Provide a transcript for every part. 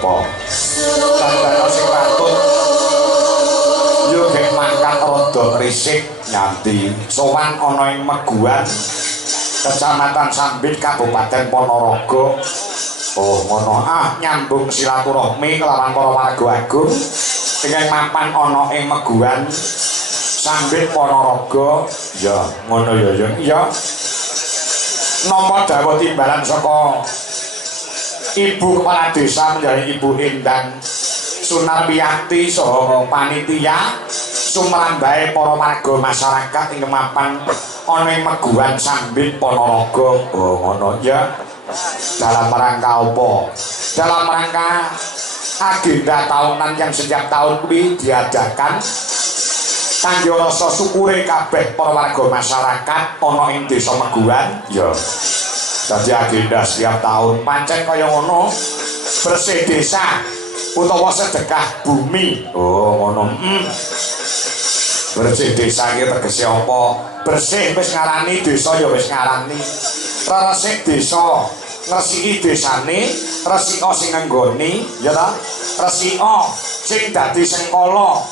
apa dandana sing patut yo gek mangkat rada risik nganti sowan ana ing Meguan Kecamatan Sambit Kabupaten Ponorogo. Oh ngono nyambung silaturahmi kelawan para warga agung ingkang mapan ana ing Meguan Sambit Ponorogo. Ya ngono ya nampa dawuh timbalan saka Ibu Kepala Desa menjadi Ibu Endang Sunarwiyati saha panitia sumrambahe para warga masyarakat ing mapan ana ing Meguan Sambit Ponorogo. Oh ngono ya. Dalam rangka apa? Dalam rangka agenda tahunan yang setiap tahun kuwi diadakan kanggo rasa syukure kabeh para warga masyarakat ana ing Desa Meguan. Ya. Dadi agenda setiap tahun pancen kaya ngono, bersih desa utawa sedekah bumi. Oh ngono. Bersih desa iki tegese apa? Bersih wis ngarani desa ya wis ngarani. Resik desa, ngresiki desane, resika sing nggoni, ya ta? Resika sing dadi sengkala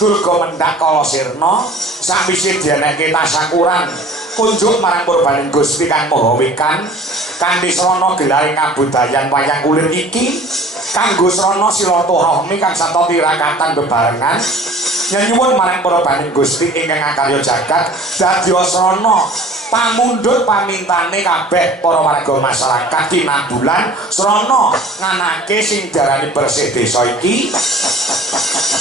durga mendak kala sirna, sakwise dieneke tasyakuran kunjuk marang Purbaning Gusti Kang Maha Wikan kanthi srana gelaring kabudayan wayang kulit iki kanggo srana silaturahmi kang sarta tirakatan bebarengan nyuwun marang Purbaning Gusti ingkang akarya jagat dadi srana pamundhut pamintane kabeh para warga masyarakat kinambulan srana nganake sing diarani bersih desa iki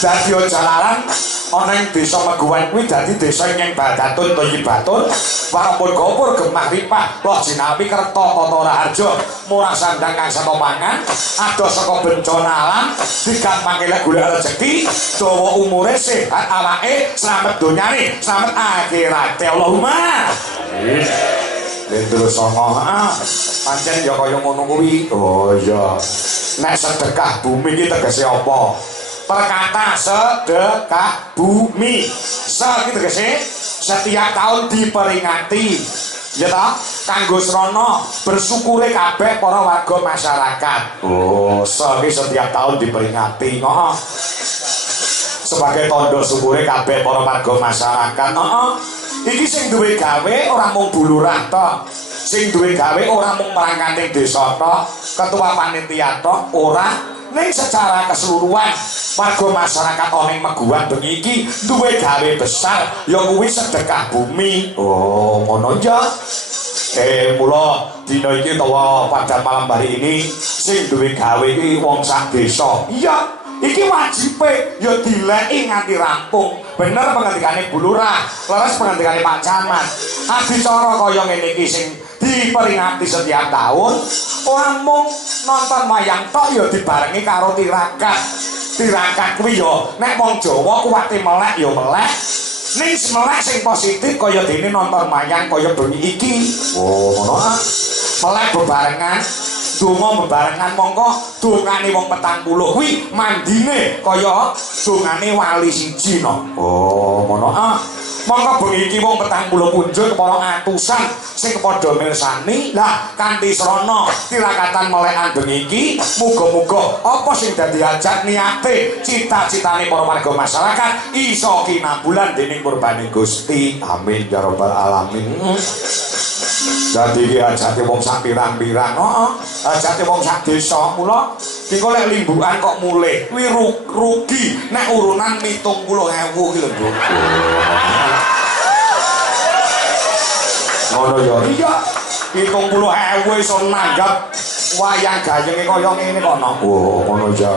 dadi jalaran ana ing Desa Meguan kuwi dadi desa ing badatun thayyibatun warapun gopur gemah ripah loh jinawi kerta tata raharja murah sandang kang sarta mangan ada saka bencana alam digampangke golek rezeki dawa umure sehat awake slamet donyane slamet akhirate Allahumma terus songo pancen ya kaya ngono kuwi. Oh iya nek sedekah bumi iki tegese apa? Perkata sedekah bumi iki tegese setiap tahun diperingati ya ta kanggo srana bersyukure kabeh para warga masyarakat. Oh iki setiap tahun diperingati sebagai tondo syukure kabeh para warga masyarakat. Iki sing duwe gawe ora mung bulurah tok, sing duwe gawe ora mung perangkating desa tok, ketua panitia tok, ora ning secara keseluruhan warga masyarakat ana ing Meguan bengi iki duwe gawe besar ya kuwi sedekah bumi. Oh ngono ya. Mula dina iki utawa pada malam hari ini sing duwe gawe iki wong sak desa. Iya, iki wajibe ya dileki nganti rampung. Bener pengendikane Bu Lurah, leres pengendikane Pak Camat. Adicara kaya ngene iki sing diperingati setiap tahun, ora mung nonton wayang tok ya dibarengi karo tirakat. Tirakat kuwi ya nek wong Jawa kuwate melek ya melek. Ning melek sing positif kaya dene nonton wayang kaya bengi iki. Oh, ngono ah. Melek bebarengan donga bebarengan mongko dongane wong 40 kuwi mandine kaya dongane wali siji no. Oh ngono ah. Mongko bengi iki wong 40 punjul para atusan sing padha mirsani. Lah kanthi srana tirakatan melekan bengi iki muga-muga apa sing dadi hajat niate cita-citane para warga masyarakat iso kinambulan dening Purbaning Gusti. Amin ya rabbal alamin. Dadi iki hajate wong sak pirang-pirang, hajate wong sak desa. Mula dingko lek limbukan kok mulih kuwi rugi nek urunan 70.000 iki lho, Bro. Ngono ya. Iya. 70.000 iso nanggap wayang gayenge kaya ngene kono. Oh, ngono ya.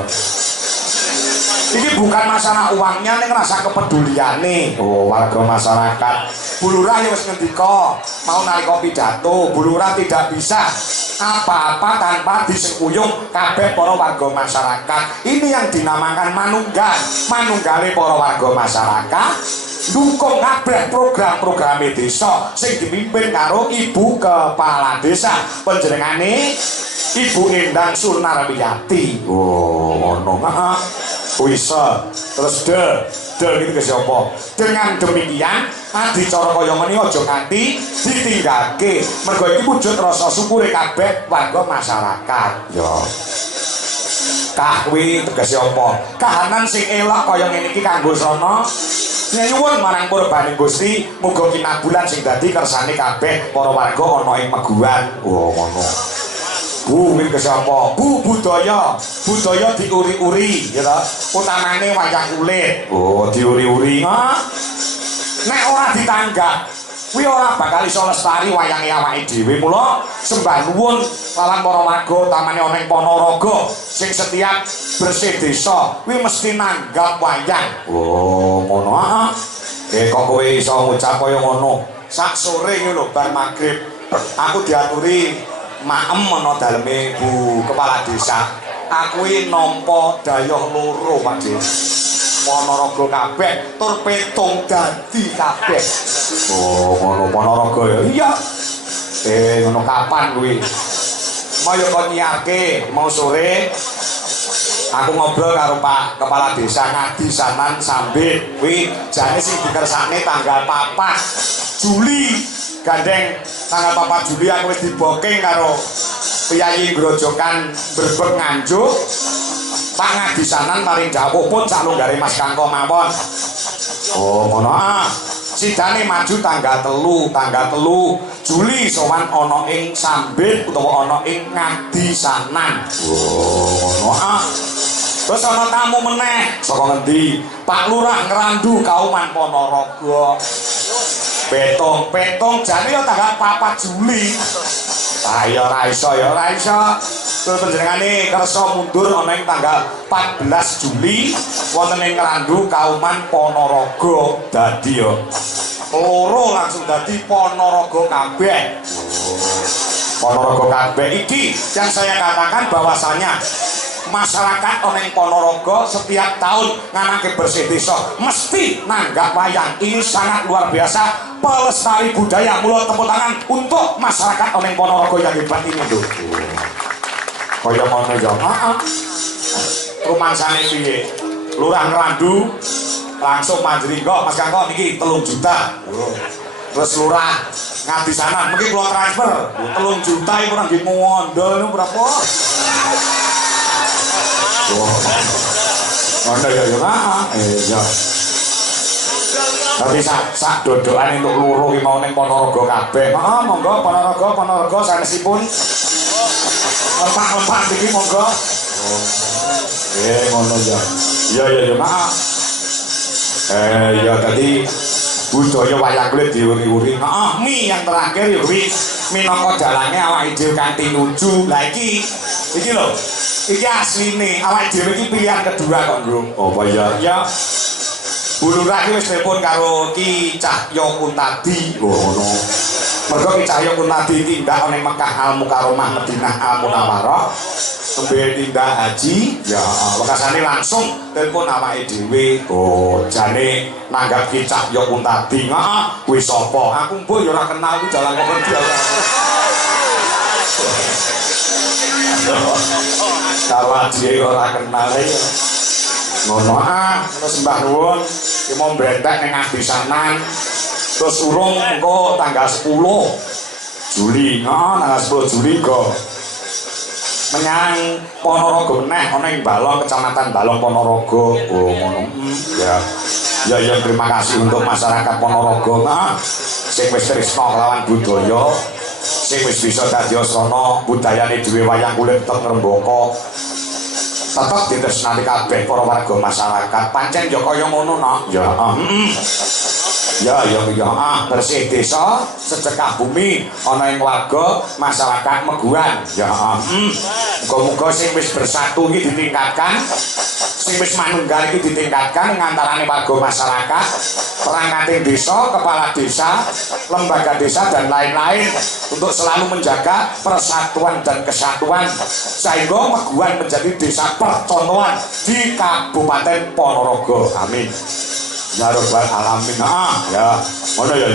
Iki bukan masalah uangnya ning rasa kepeduliane. Oh, warga masyarakat. Bu Lurah ya wis ngendika, mau nalika pidato, Bu Lurah tidak bisa apa-apa tanpa disengkuyung kabeh para warga masyarakat. Ini yang dinamakan manunggal. Manunggale para warga masyarakat dukung kabeh program-program desa sing dipimpin karo Ibu Kepala Desa panjenengane Ibu Endang Sunarwiyati. Oh, ngono. Wisa terus gitu ke siapa? Dengan demikian adicara kaya ngene aja nganti ditinggalke. Mergo iki wujud rasa syukure kabeh warga masyarakat. Ya. Kah kuwi tegese apa? Kahanan sing elok kaya ngene iki kanggo sono nyuwun marang purbaning Gusti muga kinabulan sing dadi kersane kabeh para warga ana ing Meguan. Oh ngono. Bu kuwi kesapa? Bu budaya diuri-uri ya ta. Utamane wayang kulit. Oh diuri-uri. Nek ora ditanggap kuwi ora bakal iso lestari wayange awake dhewe. Mula sembah nuwun lawan para warga utamane ana ing Ponorogo sing setiap bersih desa kuwi mesti nanggap wayang. Oh, ngono. Kok kowe iso ngucap kaya ngono? Sak sore iki lho bar magrib aku diaturi maem ana daleme Bu Kepala Desa. Aku iki nampa dayoh loro, Pak Dik. Ponorogo kabeh tur petung dadi kabeh. Oh, ngono Ponorogo ya. Iya. Ngono kapan kuwi? Maya kok nyiarke mau sore aku ngobrol karo Pak Kepala Desa Ngadi Sanan Sambit. Kuwi jane sing dikersakne tanggal 4 Juli. Gandeng tanggal 4 Juli aku wis diboking karo Piyayi Grojogan Brebeg Nganjuk. Pak Ngadi Sanan maring dawuh pun sak longgare Mas Kangko mawon. Oh, ngono sidane maju tanggal 3 Juli sowan ana ing Sambit utawa ana ing Ngadi Sanan. Oh, ngono Terus ana tamu meneh saka ngendi? Pak Lurah Ngrandu Kauman Ponorogo. Petong jane ya tanggal 4 Juli. Ya ora iso. Terus panjenengane kersa mundur ana ing tanggal 14 Juli wonten ing Ngrandu Kauman Ponorogo. Dadi ya loro langsung dadi Ponorogo kabeh. Ponorogo kabeh iki yang saya katakan bahwasanya masyarakat ana ing Ponorogo setiap tahun nganake bersih desa mesti nanggap wayang. Ini sangat luar biasa pelestari budaya. Mula tepuk tangan untuk masyarakat ana ing Ponorogo yang hebat ini lho. Kaya ngono ya. Rumangsane piye? Lurah Ngrandu langsung manjringgo Mas Kangko niki 3 juta. Terus Lurah Ngadi Sanan mungkin kula transfer 3 juta iku ora nggih ngondol niku berapa? Ada ya ya. Tapi sak dodokan untuk loro ki mau ning Ponorogo kabeh. Monggo Ponorogo sanesipun. Lempak iki monggo. Ngono ya. Ya maaf. Ya tadi budaya wayang kulit diuri-uri. Mi yang terakhir ya kuwi minangka dalane awake dhewe kanthi nuju. Lah iki lho. Iki asline awake dhewe iki pilihan kedua kok, Bro. Apa ya? Ya. Bulurah iki wis telepon karo Ki Cahyo Kuntadi. Oh ngono. Mergo Ki Cahyo Kuntadi tindak ning Mekah Al Mukarramah Madinah Al Munawwarah. Tembe tindak haji, ya wekasane langsung telepon awake dhewe. Oh, jane nanggap Ki Cahyo Kuntadi. Kuwi sapa? Aku mbok ya ora kenal kuwi dalan kok dia. Kalau dia ora kenal ya. Ngono terus sembah nuwun ki mau brentek ning Ngadi Sanan. Terus urung engko tanggal 10 Juli. Tanggal 10 Juli kok menyang Ponorogo meneh ana ing Balong, Kecamatan Balong Ponorogo. Oh ngono. Ya terima kasih untuk masyarakat Ponorogo sing wis tresna kelawan budaya, sing wis bisa dadi asrana budayane dhewe wayang kulit tetep ngrembaka. Tetep ditresnani kabeh para warga masyarakat. Pancen ya kaya ngono nok. Ya. Bersih desa, sedekah bumi ana ing warga masyarakat Meguan. Ya. Muga-muga sing wis bersatu iki ditingkatkan, sing wis manunggal iki ditingkatkan ngantarane warga masyarakat, perangkat desa, kepala desa, lembaga desa dan lain-lain untuk selalu menjaga persatuan dan kesatuan sehingga Meguan menjadi desa percontohan di Kabupaten Ponorogo. Amin. Ya Rabbal alamin. Ya. Ngono ya.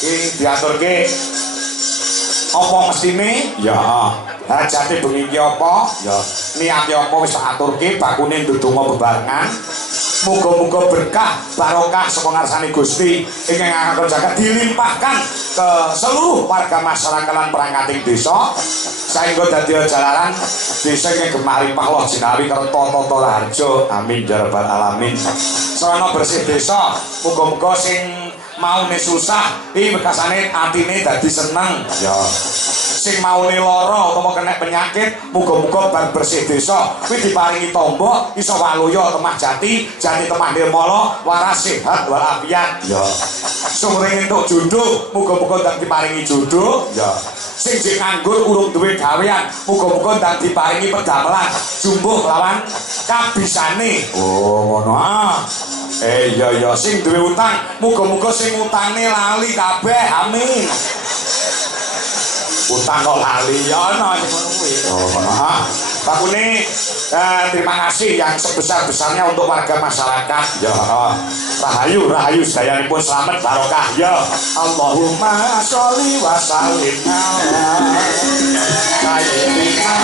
Iki diaturke apa mestine? Ya. Hajate bengi iki apa? Ya. Niate apa wis tak aturke bakune ndedonga bebarengan. muga-muga berkah barokah saka ngarsane Gusti ingkang ngangkat jagat dilimpahkan ke seluruh warga masyarakat lan perangkating desa saengga dadi jalaran desa ing gemarimpah loh jinawi karo tata harjo amin ya rabbal alamin. Sarana bersih desa muga-muga sing maune susah iki bekasane atine dadi seneng ya. Sing maune lara utawa kena penyakit muga-muga bar bersih desa kuwi diparingi tombo iso waluya temah jati temah nirmala waras sehat walafiat ya. Sumring entuk jodoh muga-muga ndang diparingi jodoh ya. Sing jek nganggur urung duwe gawean muga-muga ndang diparingi pedamelan jumbuh lawan kabisane. Oh ngono ah. Iya sing duwe utang muga-muga sing utange lali kabeh amin. Utang kok lali ya ana sing ngono kuwi. Oh ngono ha. Pakune terima kasih yang sebesar-besarnya untuk warga masyarakat ya. Rahayu sedayanipun selamat barokah ya. Allahumma sholli wa sallim ala sayyidina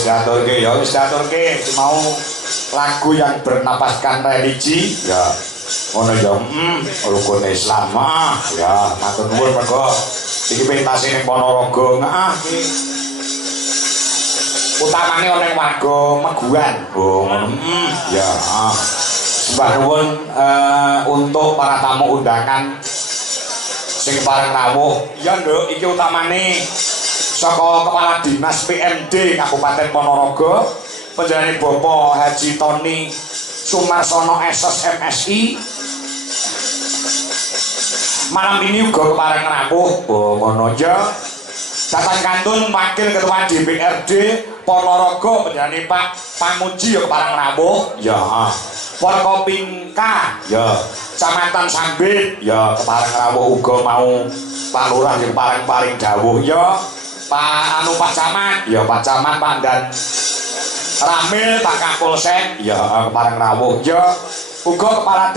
wis diaturke ya, wis diaturke mau lagu yang bernapaskan religi ya. Ngono ya, rukun Islam. Ya, matur nuwun mergo iki pentase ning Ponorogo. Iki utamane ana ning warga Meguan. Oh, ngono. Ya. Sembah nuwun untuk para tamu undangan sing pareng rawuh. Ya, Nduk, iki utamane saka Kepala Dinas PMD Kabupaten Ponorogo, panjenengan Bapak Haji Tony Sumarsono SS MSI. Malam ini uga kepareng rawuh. Oh, ngono ya. Datang kantun Wakil Ketua DPRD Ponorogo panjenengan Pak Pamuji ya kepareng rawuh. Ya. Forkopimka ya. Kecamatan Sambit ya kepareng rawuh uga mau Pak Lurah yang paring dawuh ya. Pak Camat ya, Pak Camat Pandan Ramil, Pak Kapolsek ya kepareng rawuh ya. Uga kepala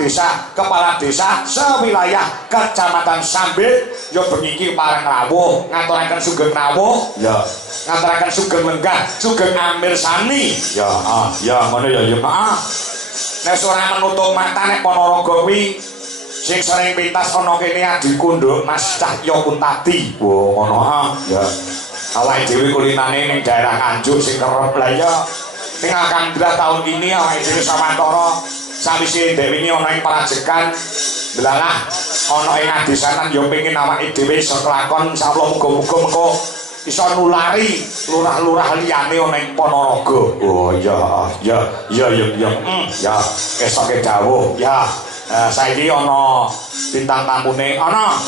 desa sewilayah Kecamatan Sambit ya bengi kepareng rawuh, ngaturaken sugeng rawuh ya, ngaturaken sugeng lenggah, sugeng Amir Sani ya. Ya ngono ya ya. Nek ora menutup mata nek Ponorogo kuwi sing sering pintas ana kene adiku Nduk Mas Cahyo Kuntadi. Wo ngono ya. Awake dhewe kulinane ning daerah Nganjuk sing kerep lah ya. Ning alhamdulillah tahun ini awake dhewe sawetara sawise ndek wingi ana ing Parajekan delalah ana ing adesanan ya pengin awake dhewe iso kelakon insyaallah muga-muga mengko iso nulari lurah-lurah liyane ana ing Ponorogo. Oh iya ya ya ya ya kesoke dawuh ya. Saiki ana bintang tamune ana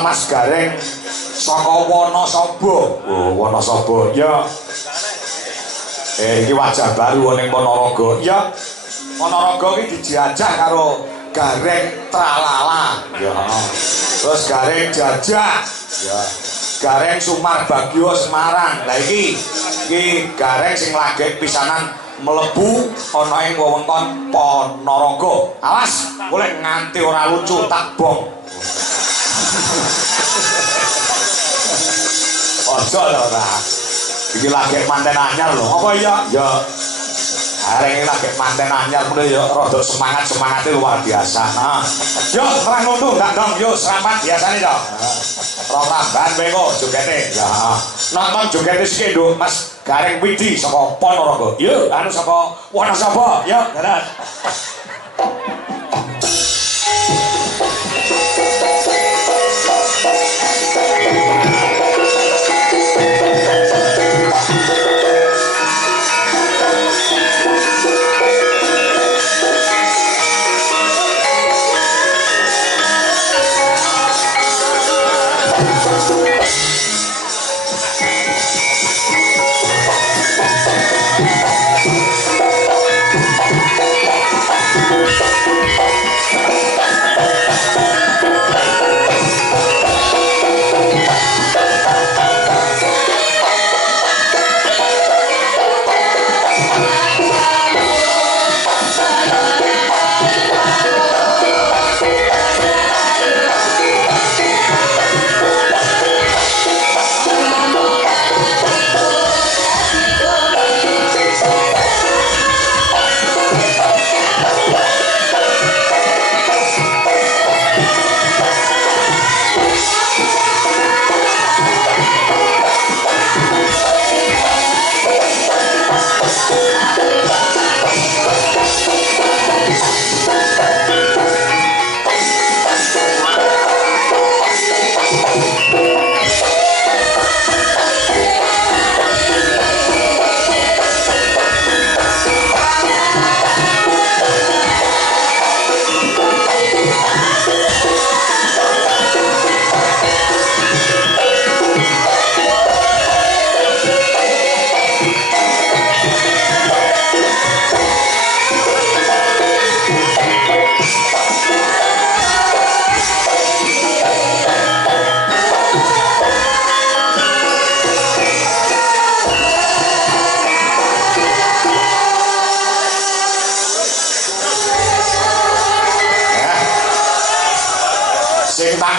Mas Gareng saka Wonosobo. Oh, Wonosobo ya. Iki wajah baru ning Ponorogo. Ya. Ponorogo iki dijajah karo Gareng Tralala. Ya. Terus Gareng Jajah. Ya. Gareng Sumar Bagyo Semarang. Lah iki Gareng sing lagi pisanan mlebu ana ing wewengkon Ponorogo. Awas, boleh nganti ora lucu tak bom. Ojo lho ora. Iki lagi manten anyar lho. Apa iya? Ya. Areng iki lagi manten anyar mulai ya rada semangat-semangate luar biasa. Nah. Yo terang nundung ndak dong. Yo serapat biasane to. Ramban beko jogete. Ya. Nonton jogete sik Nduk Mas Gareng Widi saka Ponorogo. Yo anu saka Wonosobo. Yo dadah.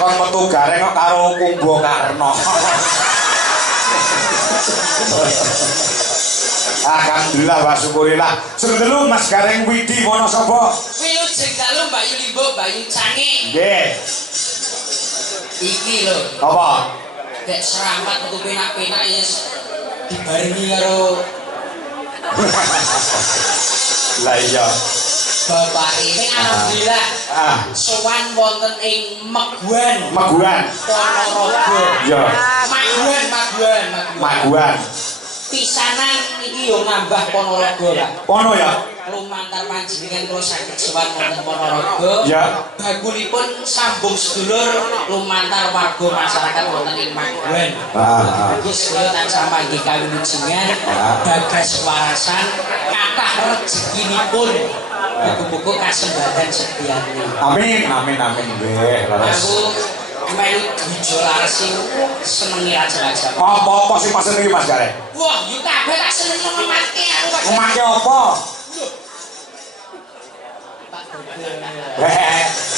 takon metu gareng kok karo Kumbakarna. Alhamdulillah wa syukurillah. Sendelu Mas Gareng Widi Wonosobo. Wilujeng dalu Mbak Yu Limbo, Mbak Yu Cange. Nggih. Iki lho. Apa? Dek seramat metu penak-penak ya dibarengi karo Lah iya. bapak ini alhamdulillah sowan wonten ing Meguan. Meguan. Ponorogo. Iya. Maguan. Pisanan iki yo nambah Ponorogo lah. Ono ya. Lumantar panjenengan kula saged sowan wonten Ponorogo. Ya. Bagulipun sambung sedulur lumantar warga masyarakat wonten ing Maguan. Iki sedaya tansah manggih kawilujengan, gagas warasan, kathah rezekinipun. Buku-buku kasembadan sediane. Amin, amin, amin nggih. Aku melu dijolasi senengi raja-raja. Apa sih maksud iki Mas Gareng? Wah, yo kabeh tak seneng ngemake aku. Ngemake apa?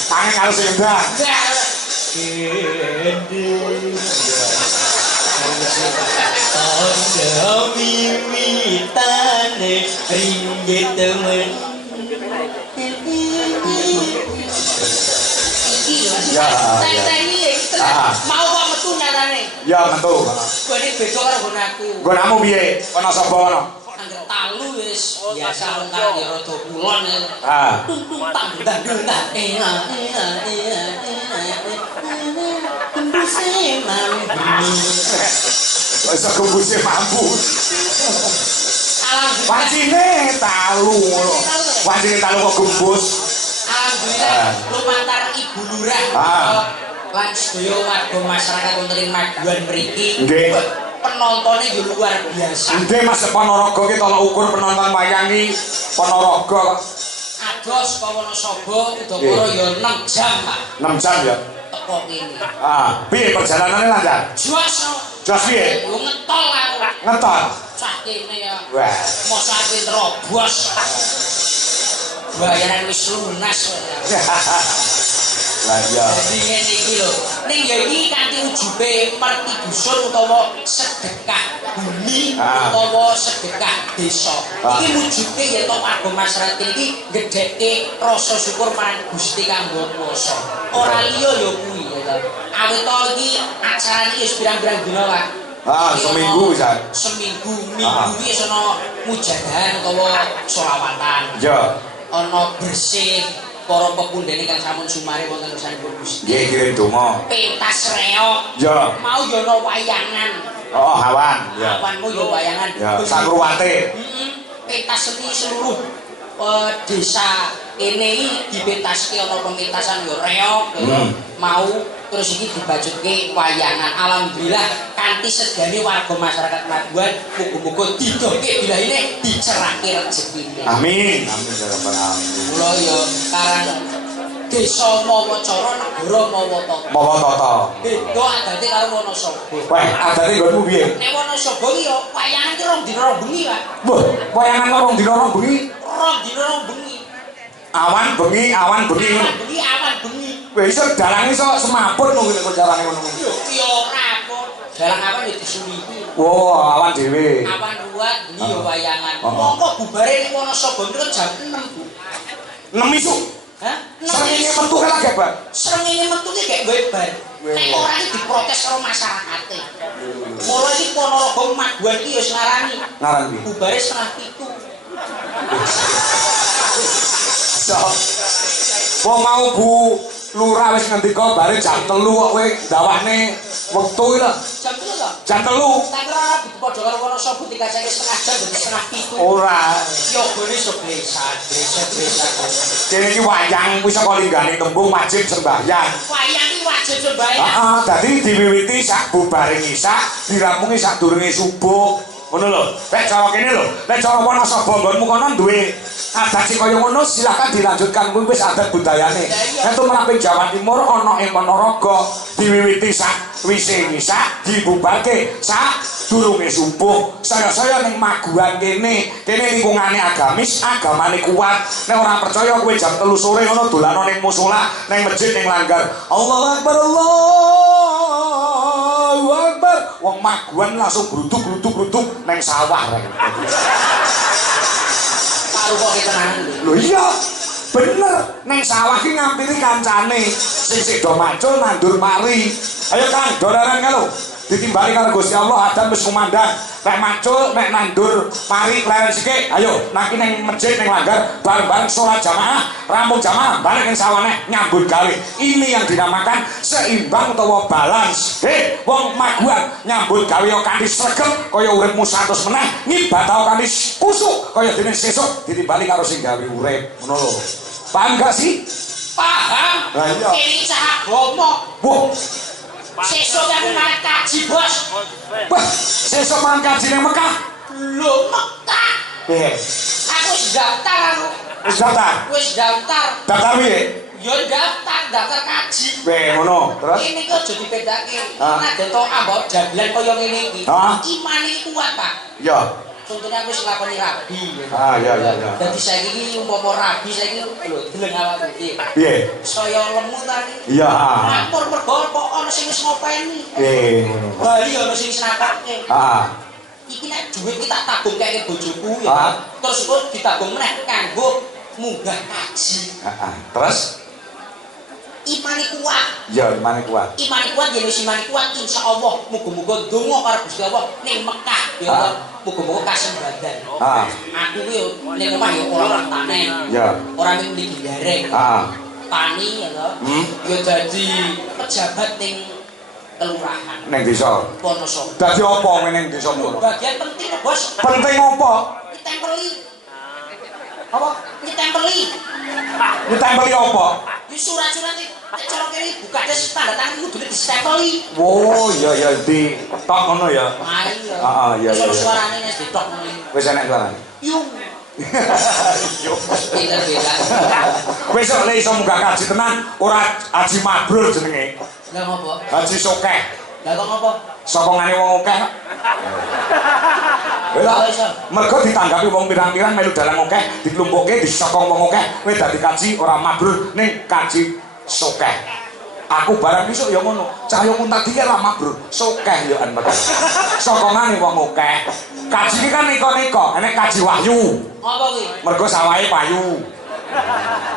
Tangan harus seimbang. Tondo mimitane ringgit temen. Ya, mau kok metu nyatane. Ya, metu. Gone beda karo gonaku. Gonamu piye? Ana sapa ono? Angger talu wis biasa nang ya rada kulon. Tung tang dandang. Wis kembuse mampu. Wancine talu ngono. Wancine talu kok gembus. Alhamdulillah lumantar Ibu Lurah lan sedaya warga masyarakat wonten ing Maguan mriki. Nggih. Penontonnya yo luar biasa. Nggih Mas Ponorogo ki tolak ukur penonton wayang ki Ponorogo. Ados ka Wonosobo udakara yo 6 jam, Pak. 6 jam ya. Teko kene. Piye perjalanannya lancar? Jos. Jos piye? Yo ngetol aku. Ngetol. Cah kene ya. Wah. Mosake terobos. Bayaran wis lunas. Lah iya. Dadi ngene iki lho. Ning ya iki kanthi ujube merti dusun utawa sedekah bumi utawa sedekah desa. Iki wujude ya tok warga masyarakat iki gedhekke rasa syukur marang Gusti kanggo puasa. Ora liya ya kuwi ya. Awit to iki acarane wis pirang-pirang dina, Pak. Seminggu bisa. Seminggu, minggu iki ana mujadahan utawa sholawatan. Ya. Ana bersih para pepundhene kang sampun sumare wonten kersanipun Gusti. Nggih kirim donga. Pentas reok. Ya. Mau yo ana wayangan. Oh, hawan. Ya. Hawanmu yo wayangan. Ya, sakruwate. Pentas seni seluruh desa kene iki dipentaske ana pementasan yo reok, mau terus iki dibajutke wayangan. Alhamdulillah kanthi sedane warga masyarakat Maguan muga-muga didohke bilahine dicerake rezekine. Amin. Amin ya rabbal alamin. Kula yo karang desa Mawacara negara Mawatata. Mawatata. Beda adate karo Wonosobo. Wah, adate nggonmu piye? Nek Wonosobo ki yo wayangan ki rong dina rong bengi, Pak. Wah, wayangan rong dina rong bengi. Rong dina rong bengi. Awan bengi, awan bengi. Awan bengi. Wis iso dalang iso semaput ngono kok carane ngono. Yo ora kok. Dalang awan yo disuliki. Oh, awan dhewe. Awan ruwet bengi yo wayangan. Mongko bubare ning Wonosobo niku jam 6, Bu. 6 isuk. Hah? Srengenge metu kan lagi, Pak. Srengenge metu ki gek kowe bar. Nek ora iki diprotes karo masyarakate. Mula iki Ponorogo Maguan iki yo ngarani. Ngaran piye? Bubare 6:30. So. Wong mau Bu Lurah wis ngendika bare jam 3 kok kowe ndawakne wektu iki lho. Jam 3 to? Jam 3. Tak kira padha karo Wonosobo dikacake setengah jam dadi 6:30. Ora. Yo gone soblesan, desa-desa. Kene iki wayang kuwi saka linggane tembung wajib sembahyang. Wayang iki wajib sembahyang. Heeh, dadi diwiwiti sak bubare isak, dirampungi sak durunge subuh. Ngono lho. Nek cara kene lho, nek cara Wonosobo nggonmu kono duwe adat sing kaya ngono silakan dilanjutkan kuwi wis adat budayane. Nek tumraping Jawa Timur ana ing Ponorogo diwiwiti sak wise isak, dibubarke sak durunge subuh. Saya ning Maguan kene lingkungane agamis, agamane kuat. Nek ora percaya kowe jam 3 sore ngono dolano ning musala, ning masjid ning langgar. Allahu Akbar, Allahu Akbar. Wong maguan langsung gruduk neng sawah rek. Karo kok tenan. Lho iya, bener neng sawah ki ngampiri kancane sing sik do macul nandur mari. Ayo Kang, dolaran kalau ditimbali karo Gusti Allah adan wis kumandang. Nek macul, nek nandur mari leren sithik. Ayo, naki neng masjid neng langgar bareng-bareng salat jamaah, rampung jamaah balik neng sawane nyambut gawe. Ini yang dinamakan seimbang utawa balance. Wong maguan nyambut gawe yo kanthi sregep kaya uripmu 100 meneh, ngibadah kanthi kusuk kaya dene sesuk ditimbali karo sing gawe urip. Ngono lho. Paham gak sih? Paham. Lah iya. Ini cah agama. Wah, Sesuk aku malah kaji, Bos. wah, sesuk mangan kaji nang Mekah. Lho, Mekah. Aku wis daftar aku. Wis daftar. Wis daftar. Daftar piye? Yo daftar kaji. Ngono. Terus Ini kok aja dipedake. Ah. Nah, to ambok dagelan kaya ngene iki. Ah. Imane kuat, Pak. ya. Contohnya aku wis nglakoni rabi. Ya. Dadi saiki iki umpama rabi saiki lho deleng awakku iki. Piye? Saya lemu ta iki. Iya. Ngampur mergo kok ana sing wis ngopeni. Ngono. Bali ana sing senapake. Iki nek dhuwit iki tak tabung kaya bojoku ya. Terus kok ditabung meneh kanggo munggah kaji. Terus Imane kuat. ya imane kuat. Imane kuat yen wis imane kuat insyaallah muga-muga ndonga karo Gusti Allah ning Mekah ya muga-muga kasembadan. Aku ki yo ning omah yo ora tanen. Ya. Ora mligi gareng. Tani ya to. Yo dadi pejabat ning kelurahan. Ning desa. Wonosobo. Dadi apa ning desamu? Bagian penting Bos. Penting apa? Ditempeli. Apa? Ditempeli. Ditempeli apa? Di surat-surat iki cara kene buka des tanda tangan iku kudune ditempeli. Oh, iya di tok ngono ya. Ayo. Iya. Suarane wis ditok ngono. Wis enek suarane. Yung. Beda-beda. Besok le iso munggah kaji tenan, ora haji mabrur jenenge. Lah ngopo? Haji sokeh. Lah kok ngopo? Sokongane wong akeh. Mergo ditanggapi wong pirang-pirang melu dalang akeh, diklumpukke disokong wong akeh, kowe dadi kaji ora mabrur ning kaji sokeh. Aku barang isuk ya ngono. Cahyamu tadi ya ra mabrur, sokeh ya an mergo. Sokongane wong akeh. Kaji iki kan neka-neka, enek kaji wahyu. Ngopo kuwi? Mergo sawahe payu.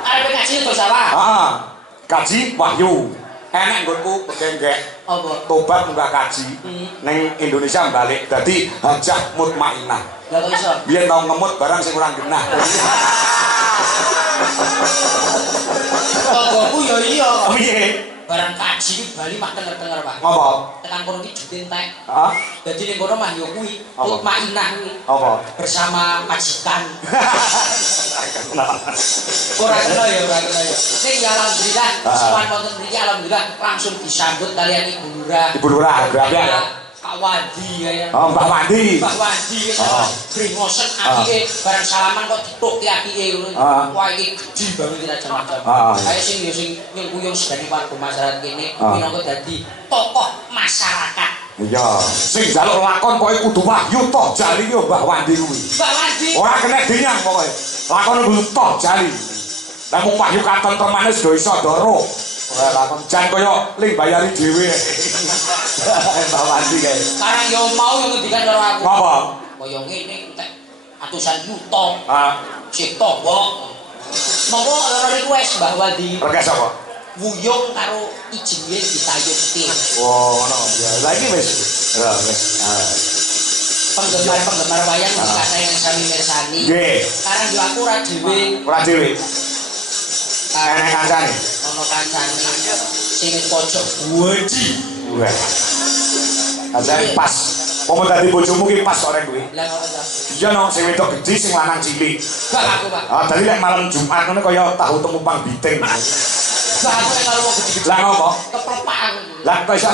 Arep ngaji to sawah. Heeh. Kaji wahyu. Enek nggonku begenggek. Apa? Tobat munggah kaji ning Indonesia balik dadi hajah mutmainah. Lah kok iso? Biyen tau ngemut barang sing kurang genah. Tonggoku ya iya. Piye? Barang kaji iki Bali mah tenger-tenger, Pak. Ngopo? Tekan kono iki jutentek. Heeh. Dadi ning kono mah ya kuwi Apa? mutmainah kuwi. Apa? Bersama majikan. Ora kena ya. Sing ya alhamdulillah sowan wonten mriki alhamdulillah langsung disambut kalian Ibu Lurah. Ibu Lurah, grapian. Pak Wandi ya. Oh, Mbak Wandi. Pak Wandi wis bringosen apike barang salaman kok ditukke apike ngono. Wah iki gedhi banget kita jam-jam. Ayo sing nyungkuyung sedani warga masyarakat kene minangka dadi tokoh masyarakat. Iya, sing njaluk lakon pokoke kudu wahyu toh jali yo Mbak Wandi kuwi. Pak Wandi. Ora kena dinyang pokoke. Lakon kudu toh jali. Lah mung wahyu katon temane sedo iso doro. Ora lakon jan kaya limbayari dhewe. Mbak Wandi kae. Karang yo mau yo ngendikan karo aku. Apa? Kaya ngene entek atusan yuta. Sik tombok. Monggo ora request Mbak Wandi. Request apa? Wuyung karo ijine ditayuti. Oh, ngono. Ya, lagi wis. Ya, wis. Penggemar wayang kata yang sami mirsani. Nggih. Sekarang yo aku ora dhewe. Ora dhewe. Enek kancane. Ono kancane sing ning pojok Guwedi. Wah. Kancane pas. Pomo dadi bojomu ki pas kok rek kuwi. Lah ngono ta. Iya no, sing wedok gedhi sing lanang cilik. Bak aku, Pak. Dadi lek malam Jumat ngono kaya tahu temu pang biting. Bak aku nek karo wong gede-gede. Lah ngopo? Keplepak aku. Lah kok iso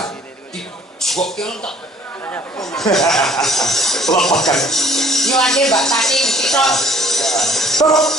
Dijokke entek. lepakan. Yo ane Mbak Tati kita Terus.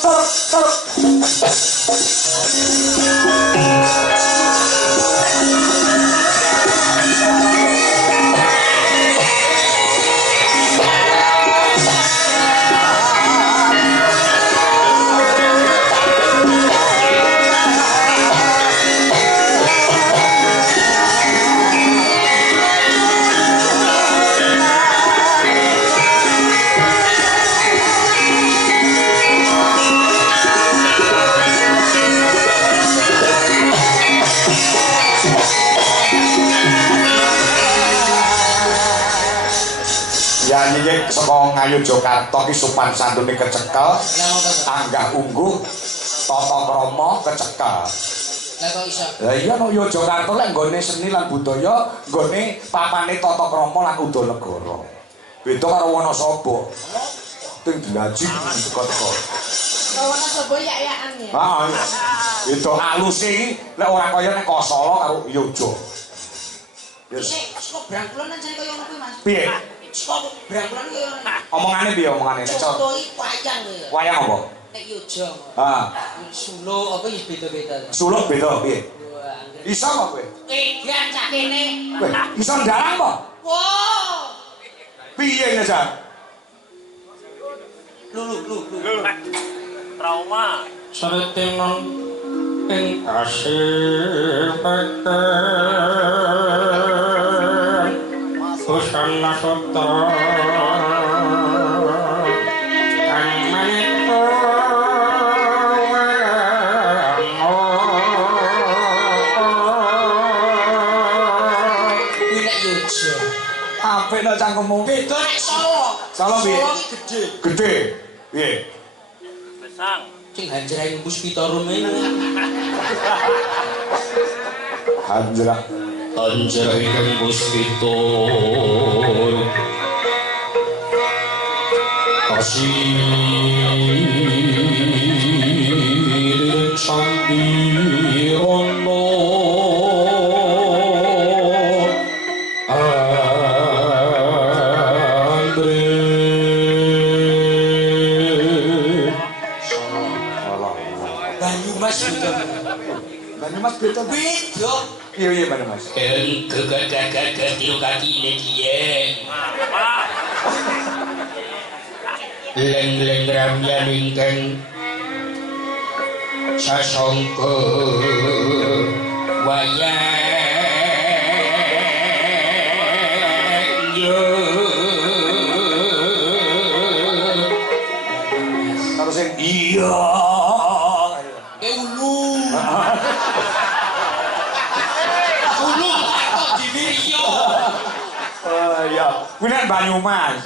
Ya nyek saka Ngayogyakarta ki sopan santune kecekel. Anggah ungguh tata krama kecekel. Lah kok iso? Lah iya no Yogyakarta lek nggone seni lan budaya, nggone papane tata krama lan uda negara. Beda karo Wonosobo. Ting dilaji teko-teko. Wonosobo yak-yakan ya. Heeh. Itu alus iki lek ora kaya nek Kosolo karo Yojo. Yes. Saka Brangkulon aja kaya ngono kuwi, Mas. Piye? Saka Brangkulon kaya ngono. Omongane piye omongane? Nek Conto iki wayang ya. wayang apa? Nek Yojo. Ha. Solo apa ya beda-beda. Suluk beda piye? Wah, anggere. Iso apa kowe? Edan sak kene. Kowe iso ndarang apa? Wow. Piye ya, Jan? Lu. Trauma. Saretinon ing asih peken Busana sutra kang menika Kuwi nek Yojo. Apik nek cangkemmu. Beda nek Solo. Solo piye? Solo iki gedhe. Gede. Piye? Besang. Sing hanjreng Puspita Rumena. Hanjrang. Anjreng puspita kasih sampirono Banyumas beda. Banyumas beda. Beda. Piye Banyumas? Gagak tiro kaki ini dia leng-leng ramyan ingkang sasongko wayang yo Karo sing iya. Ulu. Ulu kok diwiryo. Oh iya. Kuwi nek Banyumas.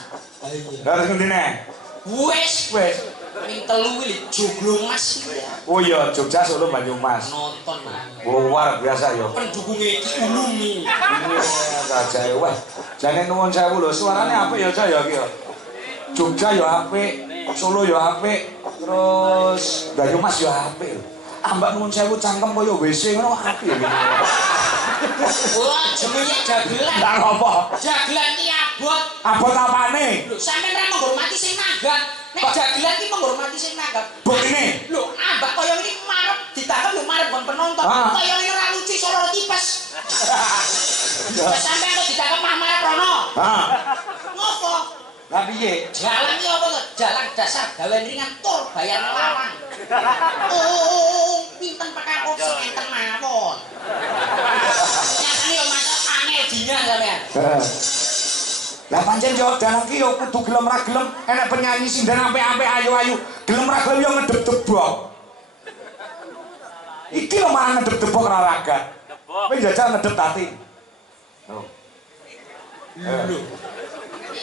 Lah ngendi nek? Wes ning telu iki joglo Mas iki. Oh iya, Jogja Solo Banyumas. Nonton Mas. Luar biasa ya. Pendukunge iki Ulu nih. Saja wah. Jane nuwun sewu lho, suarane apik ya Cak ya iki ya. Jogja ya apik, Solo ya apik, terus Banyumas ya apik. Ambak nuwun sewu cangkem kaya WC ngono apik ya. Wah, jenenge dagelan. Lah apa? Dagelan iki abot. Abot apane? Lho, sampeyan ra menghormati sing nanggap. Nek dagelan iki menghormati sing nanggap. Begini. Lho, ambak kaya ngene marep ditangkap yo marep kon penonton. Ah. Kaya ngene ora lucu solo tipes. Wes sampeyan kok ditangkap mah marep rono. Ha. Ngopo? Lah piye? Jalan iki apa to? Jalan dasar gawean ringan tur bayar larang. Oh, pinten pakakop sing enten mawon. Nyatane yo Mas angel dinyan sampean. Lah pancen yo dalang ki yo kudu gelem ra gelem enek penyanyi sing dan apik-apik ayu-ayu. Gelem ra gelem yo ngedep debok. Iki lho malah ngedep debok ra ragat. Kowe jajal ngedep tati. Oh. Lho,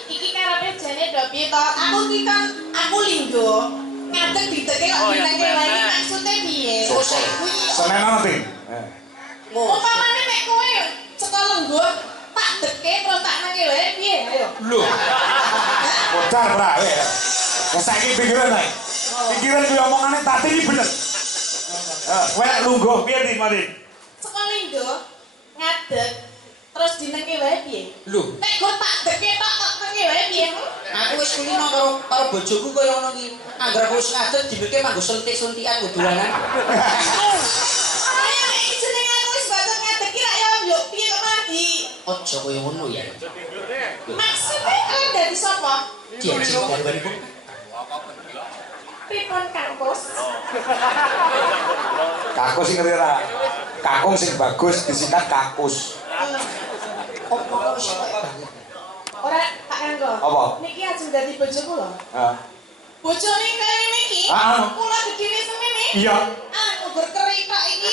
Iki karepe jane do piye to? Aku ki kan aku linggo. Ngadeg diteke kok dinake wae maksude piye? Sosok. Kuwi Senen ana ting. umpamane nek kowe saka lenggo tak deke terus tak nake wae piye? Ayo. lho. Bodar ora kowe. Wes saiki pikiran ae. Pikiran kuwi omongane tati iki bener. Kowe nek lungguh piye Din Mari? Saka linggo ngadeg terus dinake wae piye? Lho, Nek go tak deke tok tak nake wae piye? aku wis kulino karo bojoku kaya ngono ki. Angger aku wis ngadeg dibeke manggo suntik-suntikan nggo dolanan. Ayo nek jenenge aku wis batok ngadeg ki rak yo piye kok mati? Aja kaya ngono ya. Maksude kalian dadi sapa? Diajak garwanku. Pripun kampus? Kakus sing ngerti ra? Kakung sing bagus disingkat kakus. Opo kok wis kaya banget. Ora tak kanggo. Apa? Niki ajeng dadi bojoku lho. Heeh. Bojone kaya ngene iki. Ah. Kula gedine semene. Iya. Ah, ngugur keritok iki.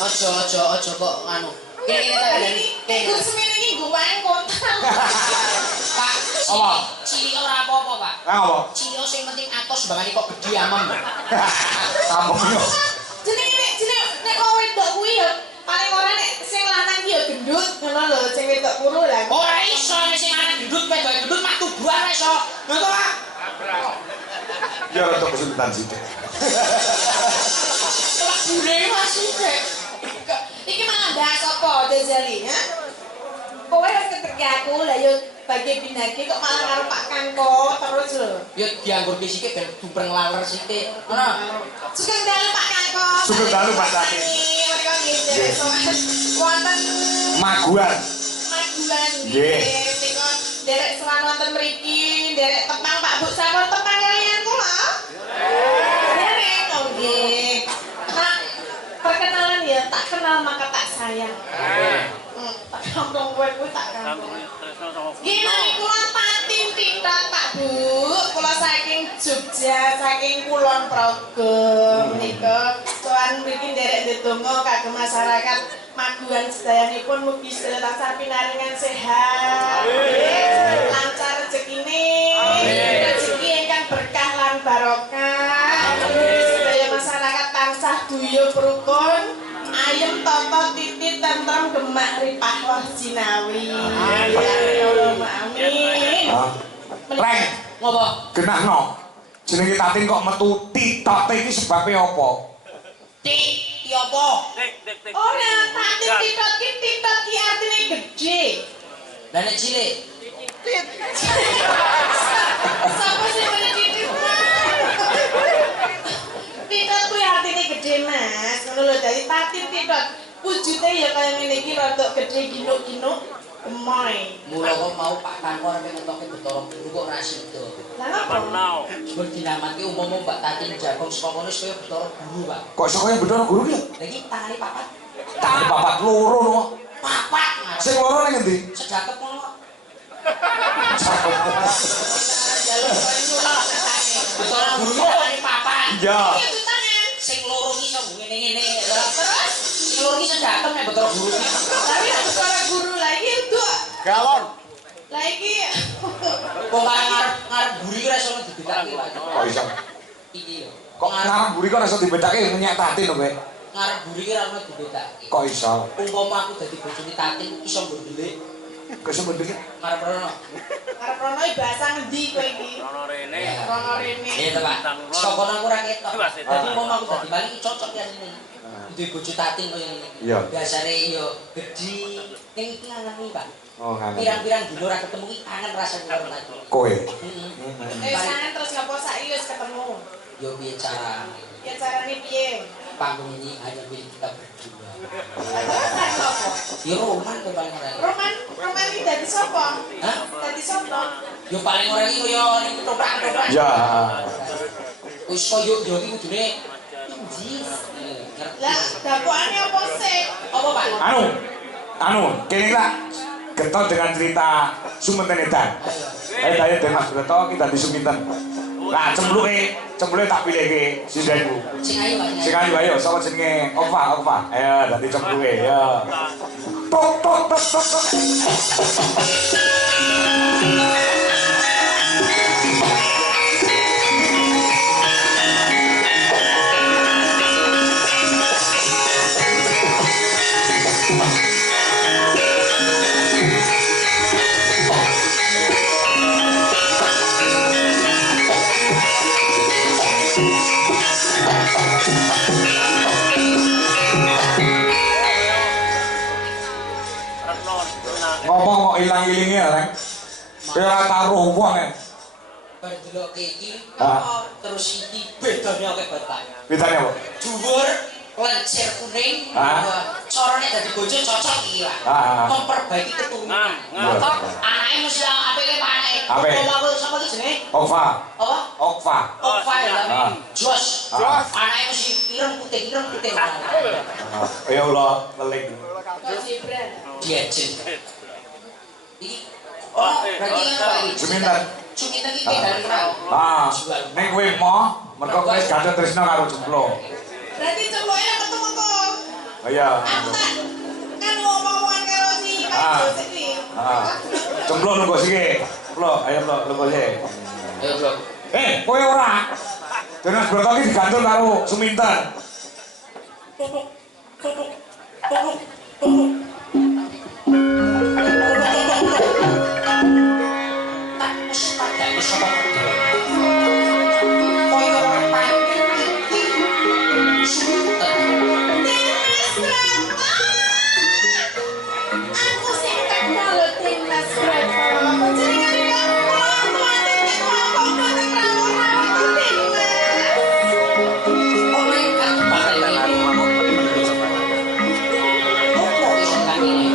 Aja kok anu Kene ta Ini gur semene iki nggo wae kontak. Pak. Apa? Cilik ora apa-apa, Pak. Apa? Cilik sing penting atos bangane kok gedhe amem. Kamu yo. Jenenge nek kok wedok kuwi ya paling ora nek sing lanang ki ya gendut ngono lho, sing wedok kuru lah. Ora iso nek sing anak gendut wedok gendut mah tubuhan iso. Lho to, Pak. Ya rada kesulitan sithik. Lah gure masih dek. Iki malah bahas apa Dezali, ha? Kowe wis keteki aku lah yo bagi pinake kok malah karo Pak Kanko terus lho. Ya dianggurke sithik ben dupreng laler sithik. Ngono. Sugeng dalu Pak Kanko. Sugeng dalu, Pak Tati. Mereka nggih wonten Maguan. majuan Nggih. Nika derek sowan wonten mriki, derek tepang Pak Bu sampun tepang kalian kula. Derek oh nggih. Pak perkenalan ya, tak kenal maka tak sayang. Tak kampung kowe kuwi tak kampung. Gini kula Patin Titot Pak Bu, kula saking Jogja, saking Kulon Progo. Nika sowan mriki nderek ndedonga kagem masyarakat Maguan sedayanipun mugi sedaya tansah pinaringan sehat. Lancar rezekine. Rezeki ingkang berkah lan barokah. Sedaya masyarakat tansah guyub rukun. Ayem toto titit tentrem gemak ripah wah jinawi. Amin. Reng, Ngopo? genahno. Jenenge Tatin kok metu titote iki sebabe apa? Ti apa? Ora, Tatin titot ki artine gedhe. Lah nek cilik Sapa sing meneh titit? Titot kuwi artine gedhe, Mas. Ngono lho dadi Tatin titot. Wujude ya kaya ngene iki rada gedhe ginuk-ginuk gemoy. mula kok mau Pak Kanko nek ngetoke Betara Guru kok ora sida. Lah napa? Sebab dinamake umpama Mbak Tatin jagong saka kono kaya Betara Guru, Pak. Kok iso kaya Betara Guru ki? Lah iki tangane papat. Tak papat loro no. Papat. Sing loro ning endi? Sedakep ngono. Jalur nyulak katane. Betara Guru ki tangane papat. Iya. Iki tutangan. Sing loro ki iso ngene-ngene. Terus sing loro ki sedakep nek Betara Guru ki. Tapi nek Betara Guru lagi nduk. Galon. Lah iki Kok ngarep buri ki ora iso dibedakake, Pak. Kok iso? Iki yo. Kok ngarep buri kok ora iso dibedake nyek Tatin lho kowe. Ngarep buri ki ora ono dibedakake. Kok iso? Umpama aku dadi bojone Tatin iso ndelik Kok iso mendiki? ngarep rono. arep rono iki bahasa ngendi kowe iki? Rono rene. Rono rene. Iya to, Pak. Saka kono aku ora ketok. Dadi umpama aku dadi bali cocok ya sini. Duwe bojo Tatin koyo ngene. Iya. Biasane yo gedhi ning iki ngangen Pak. Oh, ngangen. Pirang-pirang dino ora ketemu ki kangen rasane karo lagi. Kowe. Sangen terus ngapa saiki wis ketemu? Yo piye cara Ya carane piye? panggung ini hanya milik kita berdua. Terus apa? Yo roman to paling ora. Roman iki dadi sapa? Hah? Dadi sapa? Yo paling ora iki koyo ning ketoprak-ketoprak. Ya. Wis koyo yo iki kudune injis. Lah dakwaane apa sih? Apa, Pak? Anu, kene lah getol dengan cerita Sumentan Edan. Ayo Mas Broto kita di Suminten. Lah cemluke tak pilihke sisenku. Sing ayu, Pak. Sing ayo sapa jenenge? Okva. Ayo dadi cemluke ya. Tok tok tok tok tok. Ngomong kok ilang-ilinge ya, Reng? Kowe ora taruh wong e. Bar delok iki Hah? terus iki bedane akeh banget. Bedane apa? Dhuwur lencer kuning, Hah? corone dadi bojo cocok iki, Pak. Hah? Memperbaiki keturunan. Ngam. Anake mesti apike Pak anake. Apik. Omahku sapa iki jenenge? Okva. Apa? Okva. Okva ya. Ah. Jos. Ah. Anake mesti ireng putih. Ya Allah, teling. Kok Jibran? Diajen. Iki berarti kan Pak iki. Suminten. Suminten iki dari kenal. Ning kowe mau mergo kowe gadah tresna karo jemplo. Berarti cemploknya ketemu kok. Iya. Aku tak kan ngomong Cemplok nunggu sih. Plok, ayo plok, nunggu sih. Ayo, Bro. Kowe ora. Jonas Broto iki digantung karo Suminten. Tak wis padane sapa kowe. Koyo ora panggil iki. Suminten. Aku sing kenal lho Timnas Broto. Jenengan iki kula tuwate kok boten rawuh-rawuh Timnas. Ono ingkang pakai ini. Opo iso kangene?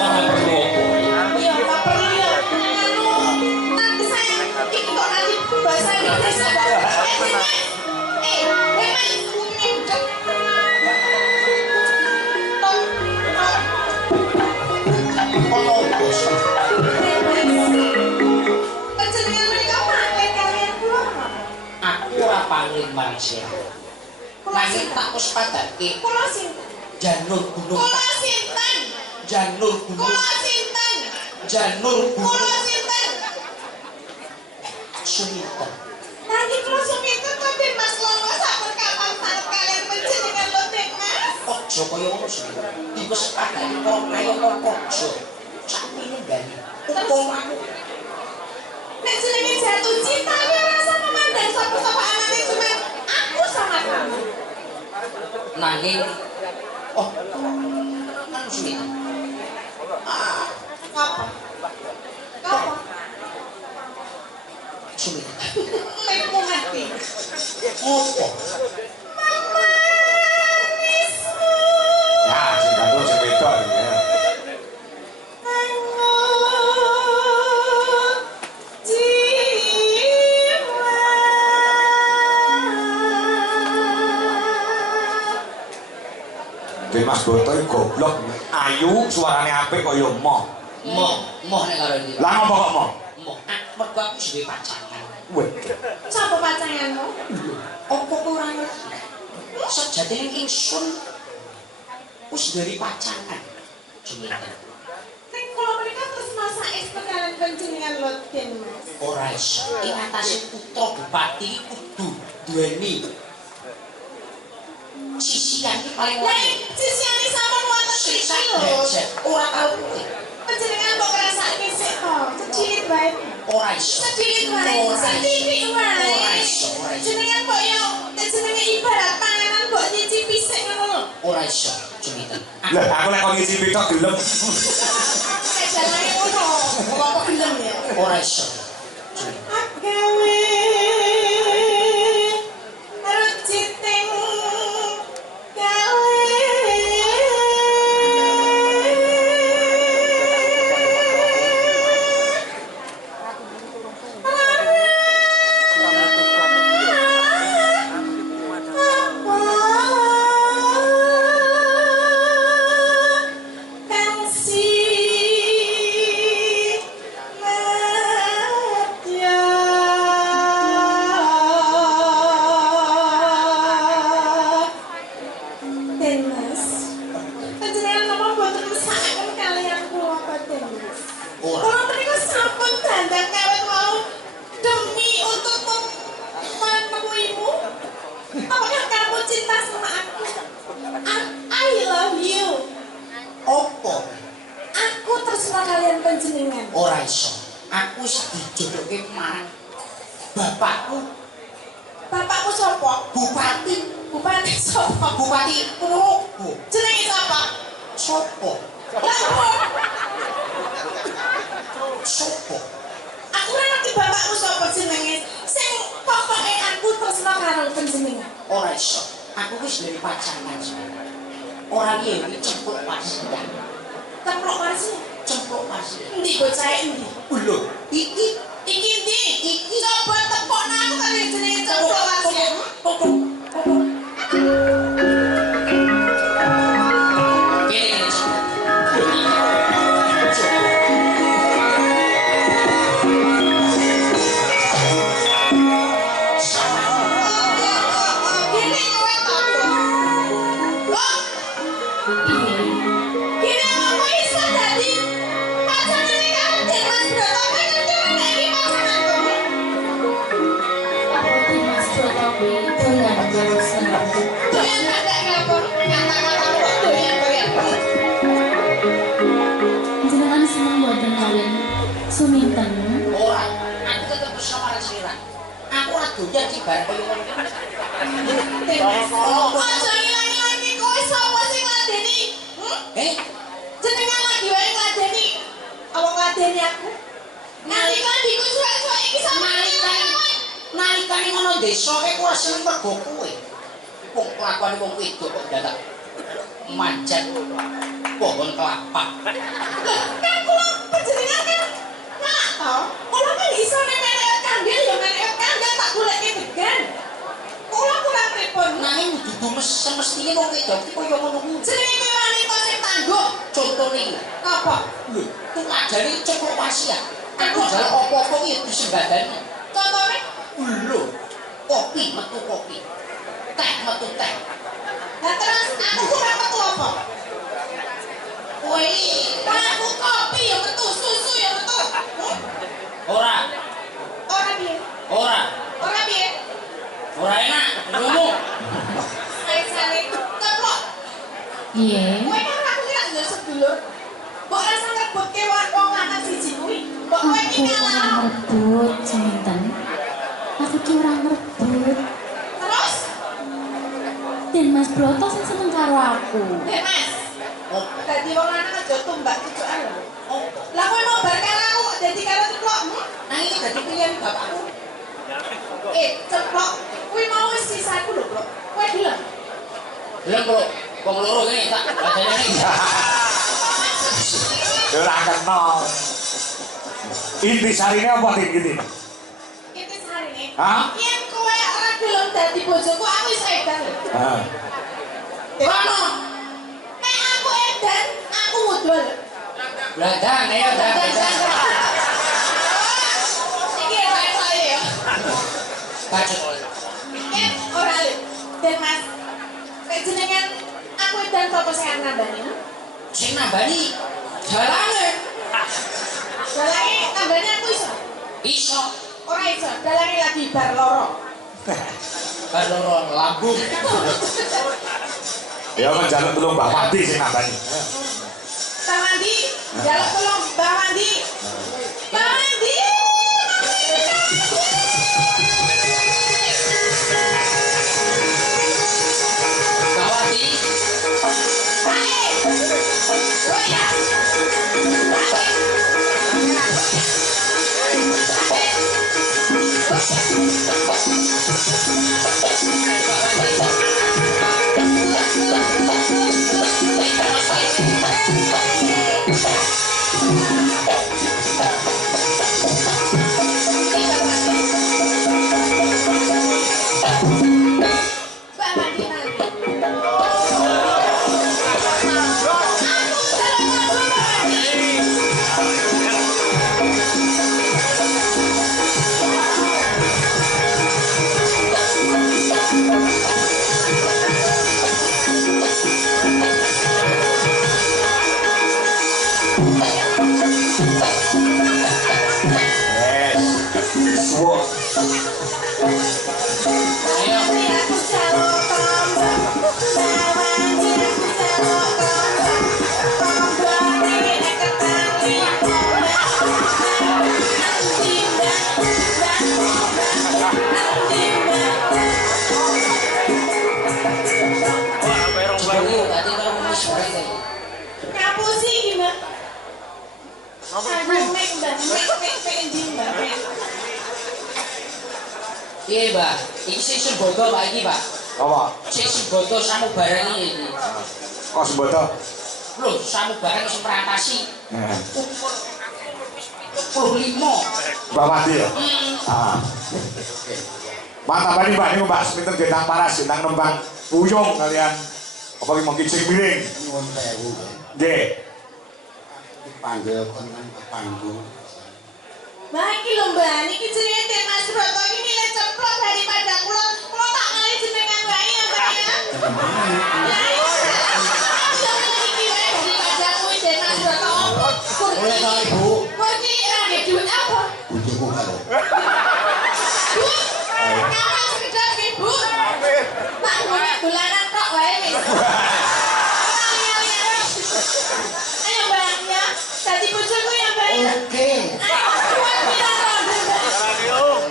Ora perlu opo. Iya, Pak perlu ya. Nanti saya iki kok nanti bahasa Inggris apa? Ngidek. Ono opo sih? Panjenengan menika pakai kalian kula. Aku ora pangling marang sira. Nanging tak wis padake Kula sinten? janur gunung. Kula sinten? Janur gunung. Kula sinten? Janur Kula gunung. sinten? Suminten. Nanti kula suminten kok Mas Lolo sampun kapan sanget kalian panjenengan lho Mas. Ojo kaya ngono sih. Wis padake kok kaya ojo. Sakmene gani. Umpama aku Nek jenenge jatuh cinta ya rasa memandang sapa-sapa anane cuma aku sama kamu. nanging kan suminten. Apa? Apa? Suminten. Nek mau hati. Opo? Ya, sing gantung sing wedok ya. Mas Boto iki goblok, ayu, suarane apik kok ya moh. Moh nek karo iki. Lah ngopo kok moh? Moh, mergo aku duwe pacangan. Weh, Sapa pacanganmu? Opo kowe ora ngerti? Sejatine ingsun wis dari pacangan. Suminten. Nek kula menika tresna saestu kalian panjenengan lho Mas. Ora iso. Ing atase putra bupati kudu duweni sisihan iki paling Nek sisiane sampun wonten sisa iki lho. ora tau kuwi. Panjenengan kok ngrasake sik to? Cecilit wae. Ora iso. Secilit wae. Secilit wae. Ora iso. Jenengan kok yo jenenge ibarat panganan kok nyicipi sik ngono lho. Ora iso. Suminten. lah aku lek kok ngisi pitok gelem. Nek jalane ngono, kok apa gelem ya? Ora iso. Agawe ruciting gawe kang si Mas, panjenengan napa boten mesakaken kaliyan kula Paten Mas? Ora. Kula menika sampun dandang kawet wau demi untuk menemuimu. Apakah kamu cinta sama aku? I love you. Opo? Aku terserah kalian panjenengan. Ora iso. Aku wis dijodohke marang bapakku, Bapakku sapa? bupati. Bupati sapa? Bupati Purwokerto. Jenenge sapa? Sopo? Lampung. Sopo? Aku ora ngerti bapakku sapa jenenge. Sing pokoke aku tresna karo panjenengan. Ora iso. Aku wis duwe pacangan. Ora liye iki cempluk pasidan. Templok marsi. Cempluk pasidan. Endi bocahe endi? Lho, iki Iki endi? Iki coba tepokno aku kali jenenge templok marsi. doyan ki bareng koyo ngono. Aja ilang-ilangi kowe sapa sing ngladeni? Jenengan lagi wae ngladeni. Apa ngladeni aku? Nalika suwek-suwek iki sama Nalikane ngono desa kowe ora seneng mergo kowe. Wong kelakuane wong wedok kok dadak manjat pohon kelapa. kan kula panjenengan kan nak to. Kula kan iso nek menek kandel ya menek kandel tak goleki degan. Kula kurang pripun. Nanging dudu semestine wong wedok iki kaya ngono kuwi. Jenenge wanita sing tangguh. Contone iki. Apa? Lho, tuladane ceklok wasiat. Aku njaluk apa-apa iki disembadani. Contone Lho, kopi metu kopi. Teh metu teh. Lah terus aku kurang metu apa? Kowe aku kopi ya metu, susu ya metu. Ora, Ora piye? ora. Ora piye? Ora enak ngomong. Sare-sare ceplok. Iya. Kowe kan aku kira yo sedulur. Mbok rasa ngebutke wong lanang siji kuwi. Mbok kowe iki Aku ngalah. orang rebut, Cinten. Aku ki orang rebut. Terus, Dan Mas Broto sing seneng karo aku. Mas. Dadi wong lanang aja tumbak cucukan lho. Lah kowe mau bar karo aku kok dadi karo ceplok? Nang iki dadi pilihan bapakku. Ceplok. Kuwi mau wis sisaku lho, Bro. Kowe gelem? Belum bro, wong loro kene tak badane iki. Ora kenal. Inti sarine apa iki? Iki sarine. Hah? Yen kowe ora gelem dadi bojoku, aku wis edan lho. Heeh. Kono. Nek aku edan, aku mudul. Bladang ayo bladang. Iki saya ya. Bacot. Yen ora lho. Dan Mas, nek jenengan aku edan sapa sing nambani? Sing nambani jalane. Dalange tambani aku iso. Iso Ora iso, dalange lagi bar loro. bar loro lambung. Ya menjaluk tulung Mbak Wati sing nambani. Mbak Wandi, jaluk tolong Mbak Wandi. Mbak Wandi. Bawati. Mbak Wandi nanti. Suwo. Jadi tadi kalau mau sore iki. Ngapusi gimana? Aduh, mek mbak, mek endi mbak, mek. Piye, Mbak? Iki sing sembodo Pak iki, Pak. Apa? Sing sembodo samubarang iki. Kok sembodo? Lho, samubarang sing merantasi. Heeh. Umur 75. Mbak Wati ya? Ah. Mantap ini Mbak, ini Mbak Seminten Gendang Paras, Gendang Nembang Puyung kalian. Apa ini mau kicing miring? Nyuwun sewu. Nggih. Dipanggil kon kan ke panggung. Mbak, iki lho mbak, niki jenenge Teh Mas Broto ini milih ceplok daripada kula tak ngali jenengan wae ya mbak ya. Lah iya. Yo iki wae daripada kuwi Teh Mas Broto. Oleh to Ibu, Kok iki ra ada duit apa? bojoku karo. Bu, kapan sekedar ki Bu? Tak golek bulanan tok wae wis. Ayo mbak ya, dadi bojoku ya mbak ya. Oke. Ayo kuat bilang mbak.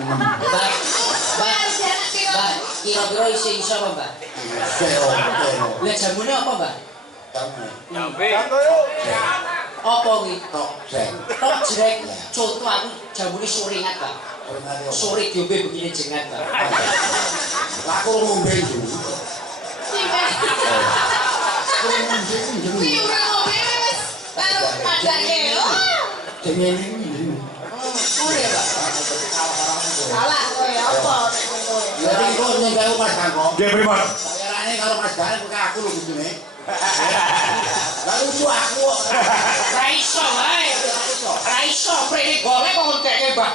Mbak, Mbak, kira-kira isi apa Mbak? Lah jamune apa Mbak? Apa kuwi? Tok jrek. Contoh aku jamune sore ingat Mbak. Sore diombe begini jengat Mbak. Lah aku ngombe dulu. Kuwi ora ngombe wis karo padake. Dengan ini. Sore Mbak. Salah kowe apa nek kowe. Jadi kok nyenggawe Mas Kangkong. Nggih pripun? Bayarane karo Mas Gane kok aku lho kudune. Lah lucu aku. Ra iso wae. Ra iso prene golek kok ngekeke Mbak.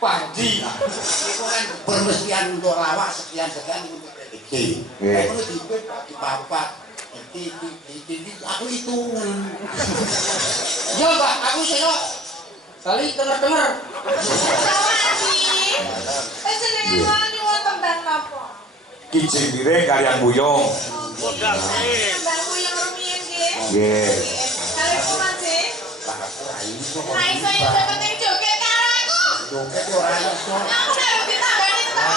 Pandi. Iku kan permestian untuk lawak sekian-sekian untuk rezeki. Nggih. Ngono di papat. Aku hitungan. Yo Mbak, aku seno. Kali denger-denger. Sawadi. Jenenge wani wonten tembang napa? Kijing Miring kalian Buyung. Tembang yang rumiyin nggih. Nggih. Kali kuman sih. Nah iso yang penting joget karo aku. Joget yo ora iso. Aku baru ditambani tembang.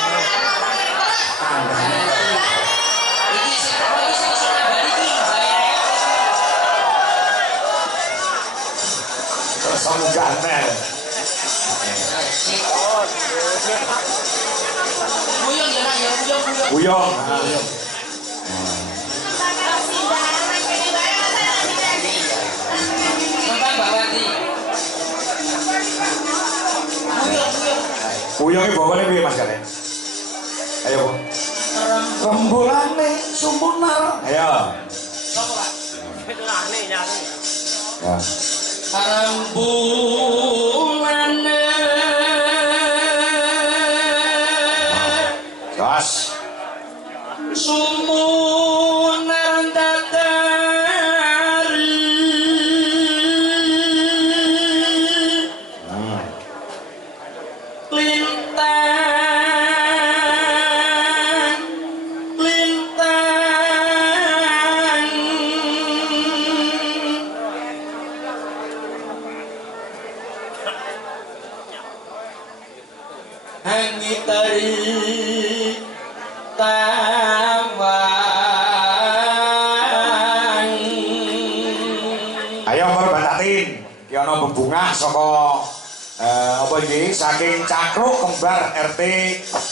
Iki sing iso nambani iki bayar. Terus munggah nel. Buyung ya nak ya, buyung. Buyung. Tembang Mbak Wati. Buyung. Buyung iki bokone piye Mas Gane? Ayo, Bu. Rembulane sumunar. Ayo. Sopo Pak? Itu nyanyi nyanyi. Ya. Rembulane Gas. sumunar dadari lintang hangitari tawang. Ayo Mbak Ki ana bebungah saka apa iki saking Cakruk Kembar RT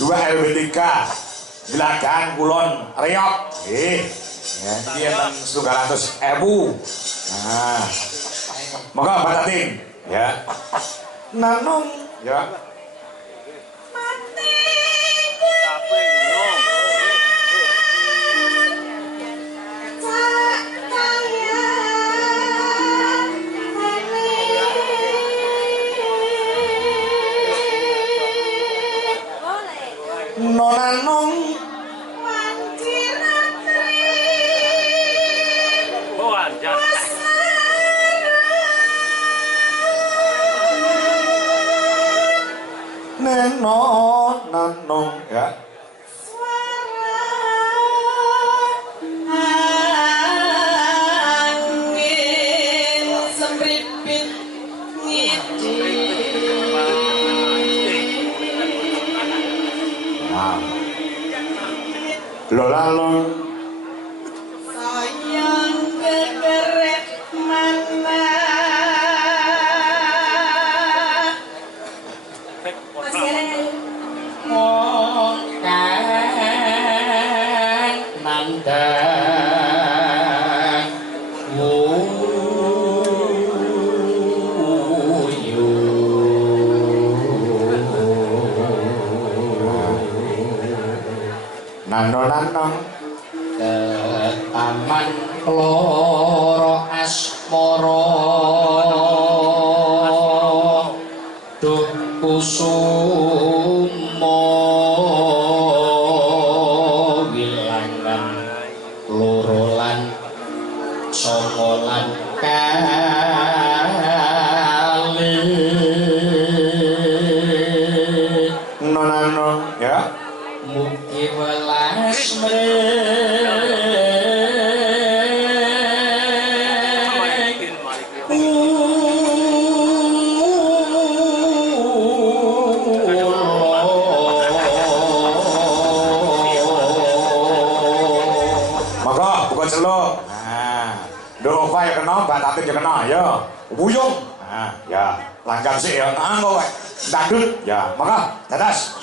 2 RW 3 Gelagan Kulon Riok. Nggih. Ya, iki enten 700.000. Nah. Monggo Mbak Tatin, ya. Nanung, ya. Tapi no. Nonanung Oh anjar. neno nanung, ya. Angin semripit ngidi. Lolalong Sayang kekeret mana. Masih ada yang Mongkang nandang nanong ke taman loro asmara duh kusuma wilangan loro lan sanga lan kali nonanong, ya. mugi welas Malikin. celuk. Nah, Nduk Ova ya kena, Mbak Tatin ya kena, ya. Wuyung. Nah, ya. Langgam sih ya. Nah, kowe. Dangdut. Ya, maka dadas.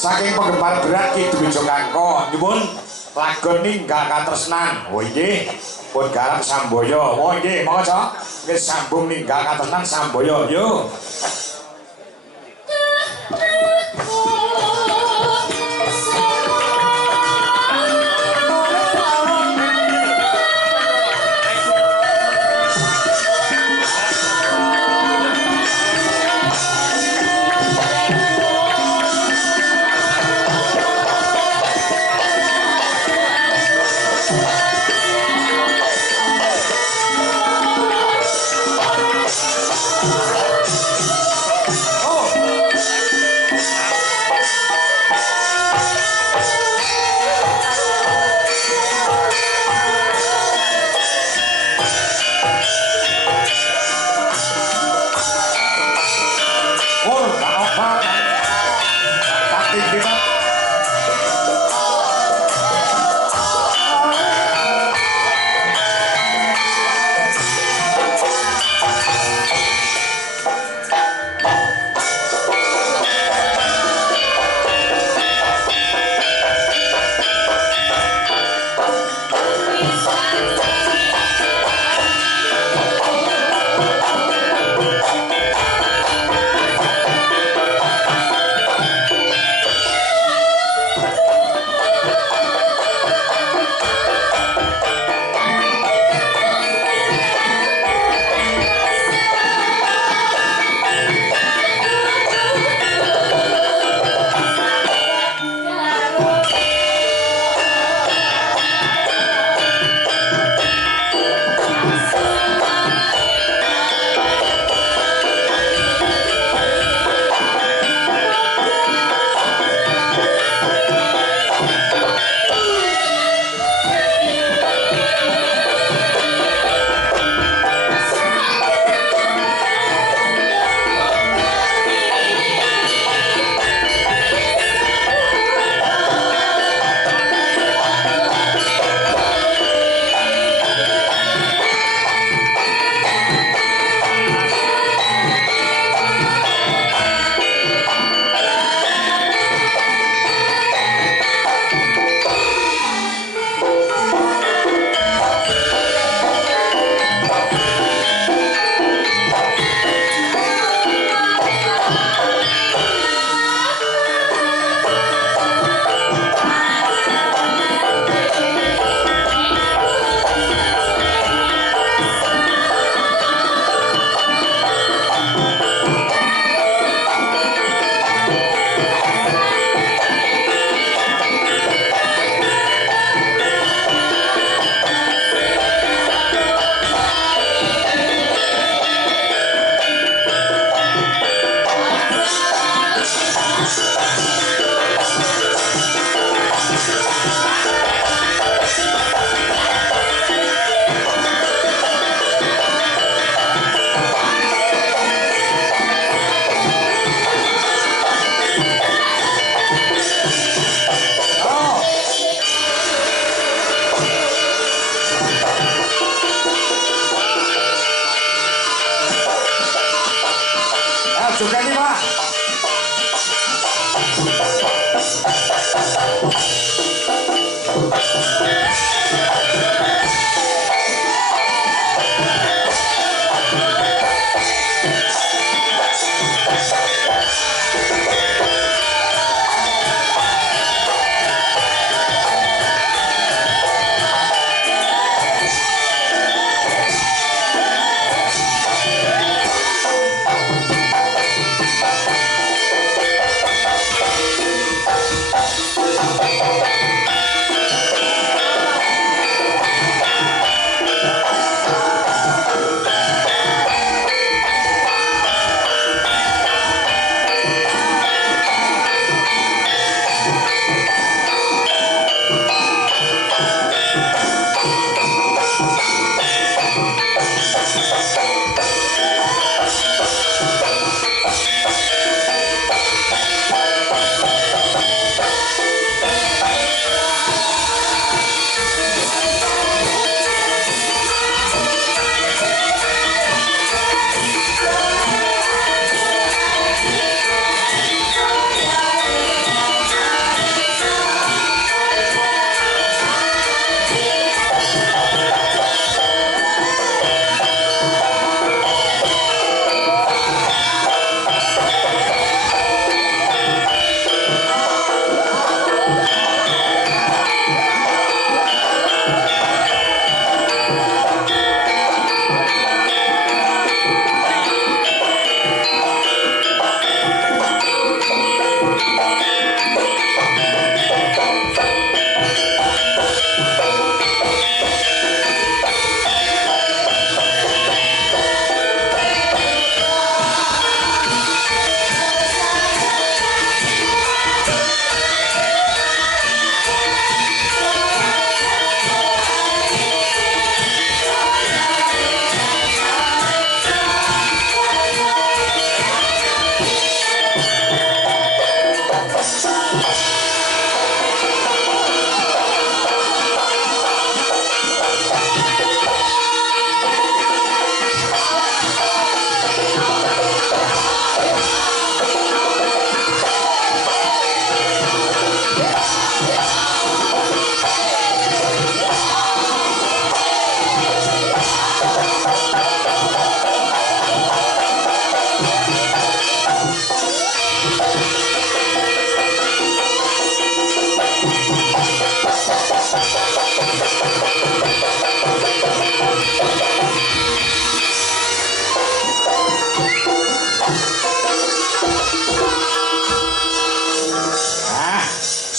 Saking penggemar berat Ki Dwi Jogangko nyuwun lagu ninggal katresnan. Oh nggih, pun garap Samboyo. Oh nggih, monggo Cok. Nggih sambung ninggal katresnan Samboyo. Yo.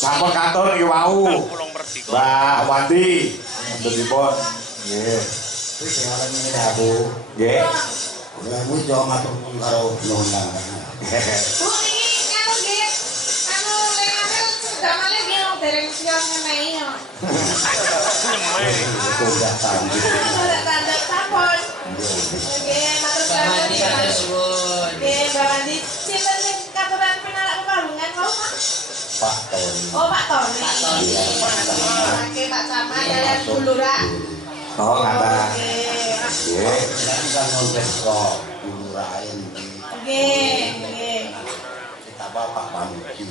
Sampun kantor iki wau. Mbah Wanti. Ndepipun. Nggih. Wis ora ngene aku. Nggih. Ora kuwi yo matur nuwun karo Nona. Bu iki kanu nggih. Anu lengaken damale nggih dereng siang ngene yo. Sudah sampe. Sudah tanda sampun. Nggih, matur Mandi suwun. matur suwun. Nggih, Mbak Wandi. Sinten sing katuran pinalak pepanggungan mau, Pak? Pak Tony. Oh, Pak Tony. Pak Tony. Oke, Pak Camat kalian Bulura. Oh, ngata. Nggih. Nggih. Jenengan kan nonton kok Buluraen iki. Nggih, nggih. Kita Pak Pamuji.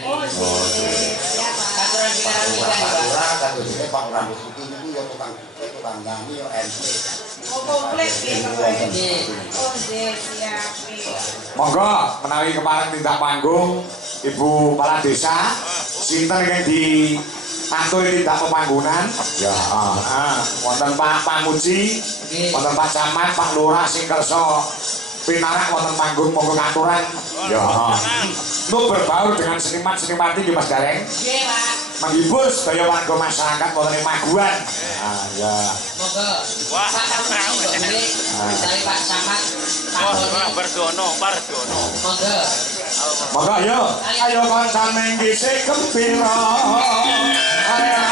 Oh, nggih. Ya, Pak. Katuran pinarang Pak nikah, Pak. Lurah kadosane Pak Rambut Putih niku ya tukang nyanyi ya NP. Oh, komplit nggih, Pak. Nggih. Oh, nggih, siap. Nggih. Monggo menawi kepareng tindak panggung Ibu Kepala Desa sinten ingkang di aturi tindak pemanggunan ya wonten Pak Pamuji Nggih. wonten Pak Camat Pak Lurah sing kersa pinarak wonten panggung monggo ngaturan ya untuk berbaur dengan seniman-senimati di Mas Gareng Nggih, Pak. menghibur sedaya warga masyarakat wonten ing Maguan ya Monggo. Pak Kamuji kok milih dari Pak Camat, Pak Tony. Bardono. Monggo. monggo ayo kancane ngisik gembira ayo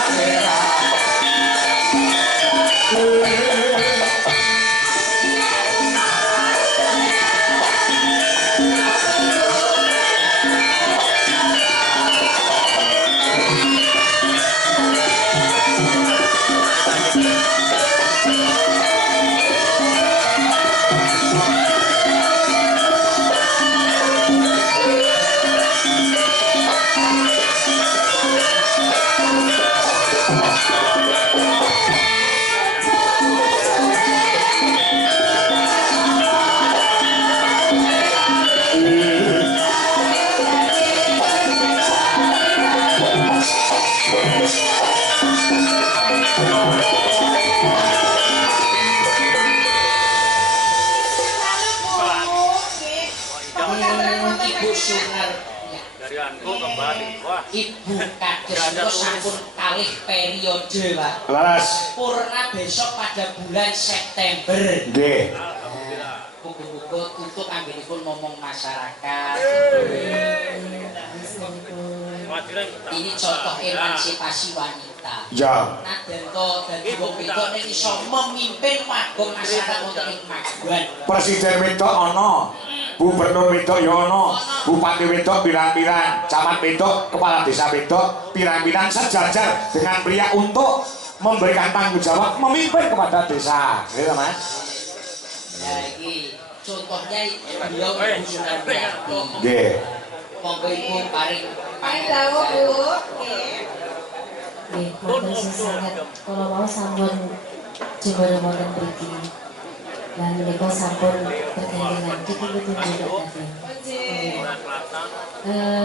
Ibu Sunar. Dari Anko kembali. Wah. Ibu Kades itu sampun kalih periode, Pak. Laras. Purna besok pada bulan September. Nggih. Buku-buku untuk anggenipun ngomong masyarakat. Ini contoh emansipasi wanita. Ya. Nadento dadi wong wedok nek iso memimpin warga masyarakat wonten ing Maguan. Presiden wedok ana. Gubernur wedok ya ana, bupati wedok pirang-pirang, camat wedok, kepala desa wedok pirang-pirang sejajar dengan pria untuk memberikan tanggung jawab memimpin kepada desa. Gitu, Mas. Nah, iki contohnya beliau Ibu Sunarmiyanti. Nggih. Monggo Ibu paring Paling dawuh, Bu. Nggih. Nggih, matur sanget kula wau sampun jembara wonten mriki. Lan menika sampun bergandengan dipun tadi.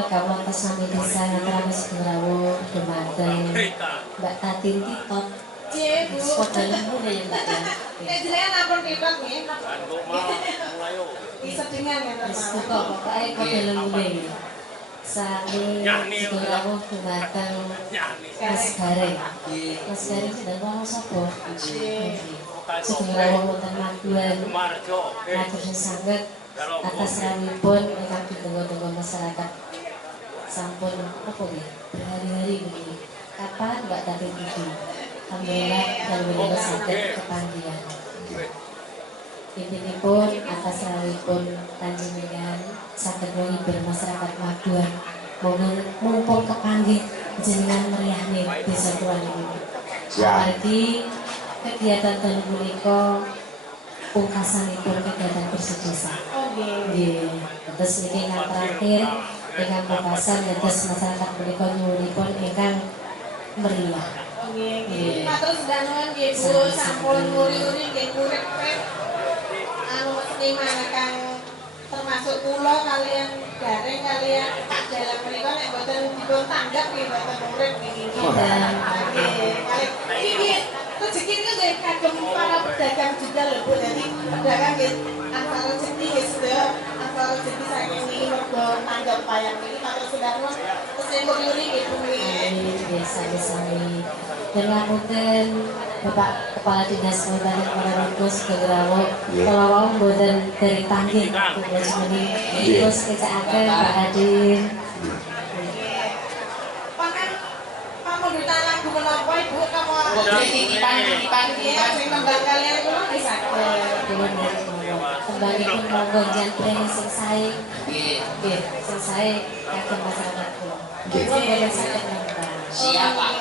Kawantos sami desa Ngatrames Segerawo, Dumateng, Mbak Tatin Titot. Nggih, Bu. Padha lembur ya Mbak ya. Nek jenengan ampun titot nggih. Anko mau mulai yo. Disedengan ya, Wis Mas. kok pokoke padha lembur. Sami Segerawo, Dumateng, Mas Gareng. Mas Gareng sedang ngomong sapa? Segerawo wonten Maguan. Marjo. Matur sanget atas rawuhipun ingkang ditunggu-tunggu masyarakat. Sampun apa nggih? Berhari-hari begini. Kapan Mbak Tati Tidu? Alhamdulillah dalem saged kepanggihan. Intinipun atas rawuhipun panjenengan saged menghibur masyarakat Maguan. Mumpung kepanggih jenengan meriahne desa Tuanipun. Amargi kegiatan dalu punika pungkasanipun kegiatan bersih desa. Nggih, terus niki ingkang terakhir ingkang pungkasan dados masyarakat punika nyuwunipun ingkang meriah. Nggih. Matur sedanten nggih, Bu. Sampun nguri-uri nggih urip-urip anu seniman kang termasuk kula kalian Gareng kalian Pak Dalam menika nek mboten dipun tanggap nggih mboten urip nggih. Nggih. Iki rezeki niku nggih kagem para pedagang juga lho Bu. Dadi pedagang nggih antara rezeki nggih sedaya antara rezeki saking niki mergo tanggap payah niki matur sedanten terus nguri-uri nggih Bu. Nggih, sami-sami. Dan ngapunten Bapak Kepala Dinas Kehutanan Ponorogo Segerawo, kula wau mboten dari panggih tugas menika. Terus kecakaken Pak Adin. Pamundutan lagu menapa Ibu kamu? titipan Iya, sing nembang kalian kula nggih saged. Kula kembali pun monggo jantrene sing sae. Nggih, sing sae kagem masyarakat kula. Nggih, mboten saged nembang. Siap, Pak.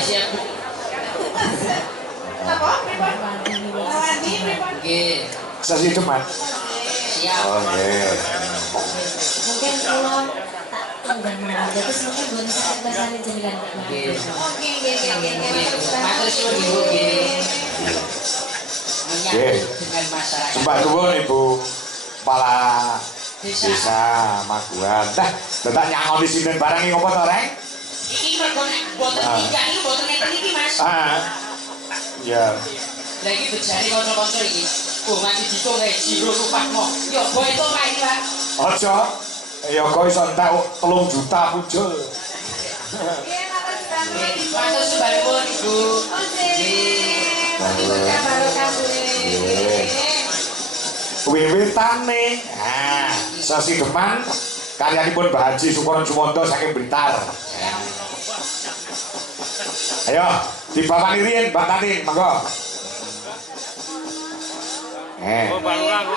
Siap, Bu. Napa? Pripun? Lawani pripun? Nggih. Sesi Jumat. Siap. Oh, nggih. Mungkin kula tak tunggang mawon. Terus mungkin mboten saged basane jenengan. Nggih. Oke, nggih. Matur suwun Ibu nggih. Menyambut dengan masyarakat. Sembah nuwun Ibu Kepala Desa Maguan. Dah, tak nyangoni sinten barang iki ngopo to, Reng? Iki mergo nek boten nikah iki boten ngeten iki, Mas. Ya. Lah iki bejane kanca-kanca iki. Oh, nganti ditung ae jiro rupatmu. Yo boy itu Pak iki, Pak. Aja. Ya kok iso entek 3 juta pujul. Nggih, matur Nggih, sedanten. matur suwun Ibu. Nggih. Mati bocah barokah nggih. Wiwitane. Sesi depan karyanipun Mbah Haji Sukoron Sumondo saking Blitar. Ayo, dibawani riyen Mbak Tatin, monggo. Oh, baru aku.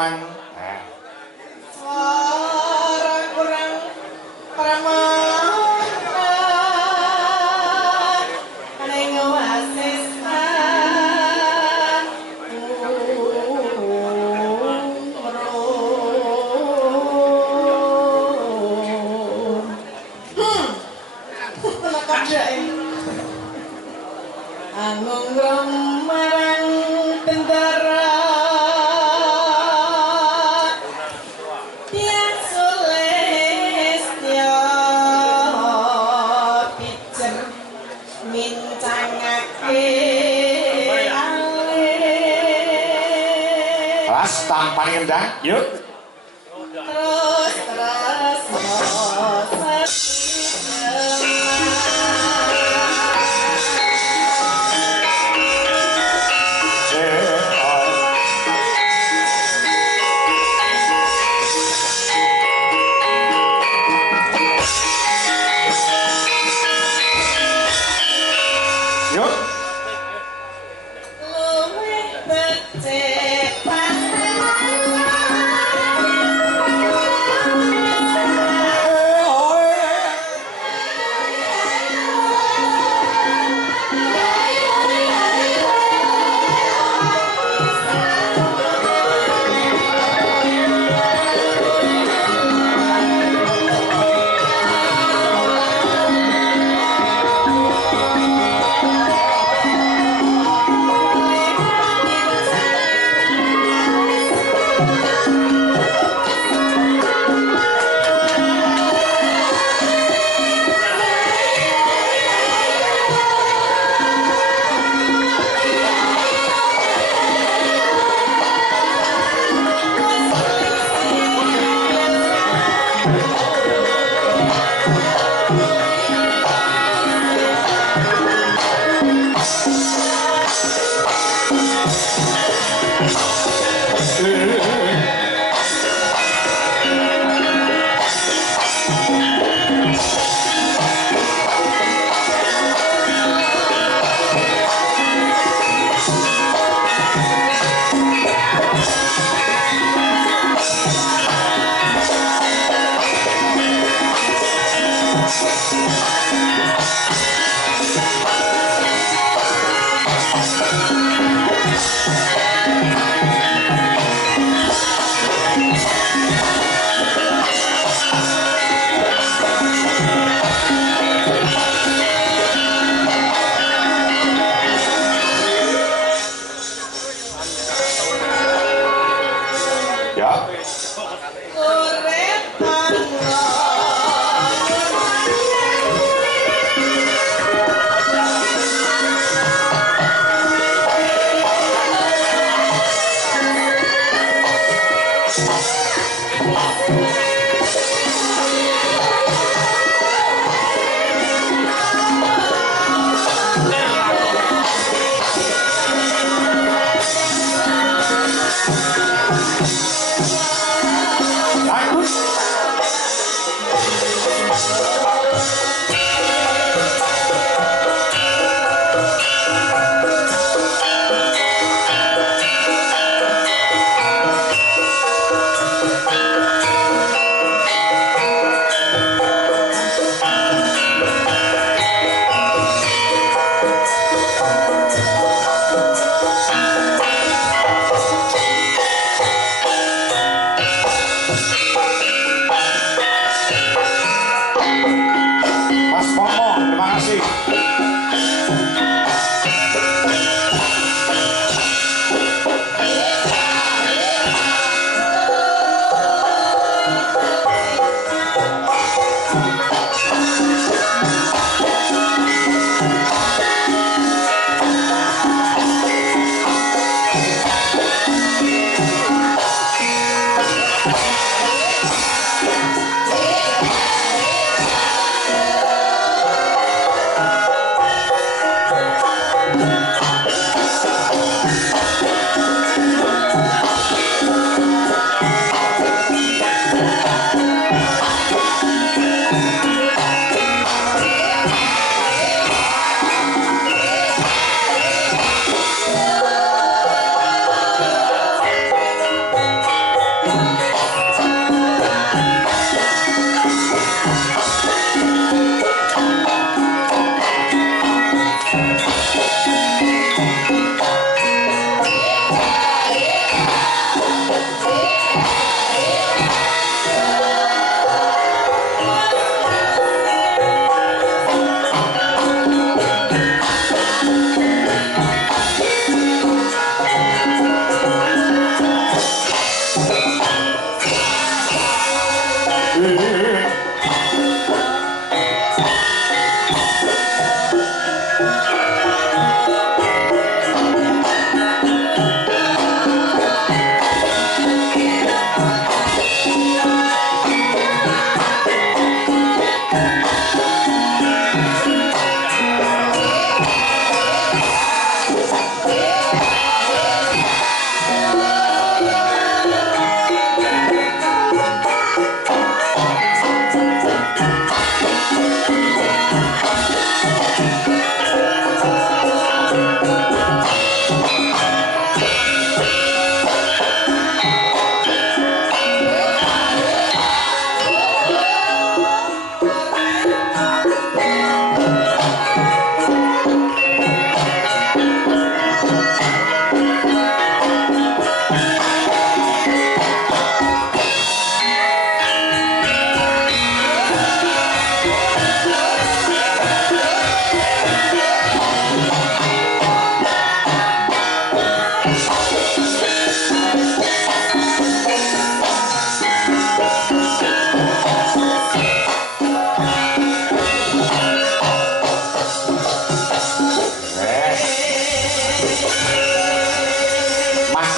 kurang. Suara kurang pramana ning wasistan Anggung marang tentara tiang sulesnya pijer mincangake alih Kelas tampan ngendang. Yuk. terus Yuk. luwih becik Ya. urip tangga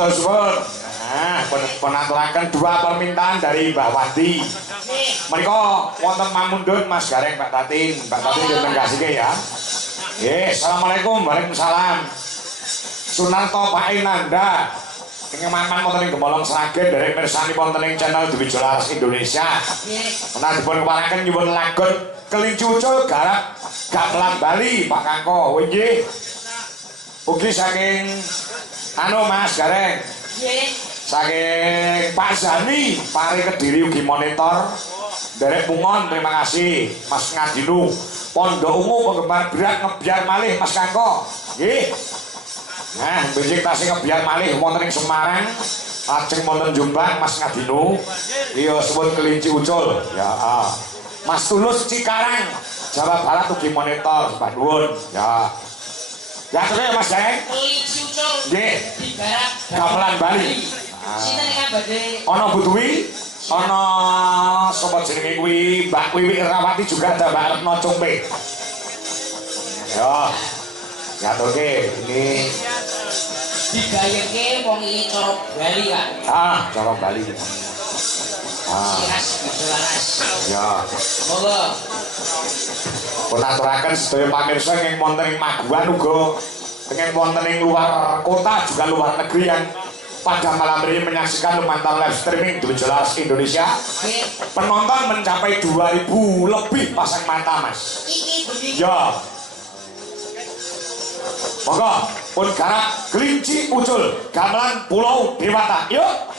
Matur suwun. Nah, penaturaken dua permintaan dari Mbak Wati. Menika wonten mamundhut Mas Gareng Mbak Tatin. Mbak Tatin jeneng kasih ya. Nggih, assalamualaikum. Waalaikumsalam. Sunarto Pak Inanda. Kengemaman wonten ing Gemolong Sragen derek mirsani wonten ing channel Dwijo Laras Indonesia. Menawi dipun keparaken nyuwun lagut kelinci ucul garap gamelan Bali Pak Kangko. Nggih. Ugi saking Mas Gareng. Nggih. Saking Pak Zani, Pari Kediri ugi monitor. Derek Pungon, terima kasih. Mas Ngadinu, Pondok Ungu penggemar berat ngebiar malih Mas Kangko. Nggih. Nah, benjing tasih ngebiar malih wonten ing Semarang. Lajeng wonten Jombang Mas Ngadinu. Iya sebut kelinci ucul. Ya. Mas Tulus Cikarang, Jawa Barat ugi monitor. Pak nuwun. Ya. Ya terus Mas Gareng. Kelinci ucul. Nggih. Di garap Gamelan Bali. Sinten ingkang badhe Ana Butuwi, ana sapa jenenge kuwi Mbak Wiwi Rawati juga ada Mbak Retno Cumpe. Yo. Ya toke ini digayenge wong iki cara Bali kan. cara Bali. Siras Gedolaras. Ya. Monggo. Punaturaken sedaya pamirsa ing wonten ing Maguan uga dengan wonten ing luar kota juga luar negeri yang pada malam ini menyaksikan lumantar live streaming Dwijo Laras Indonesia. Penonton mencapai 2000 lebih pasang mata Mas. Ya. Monggo pun garap kelinci ucul gamelan Pulau Dewata. Yuk.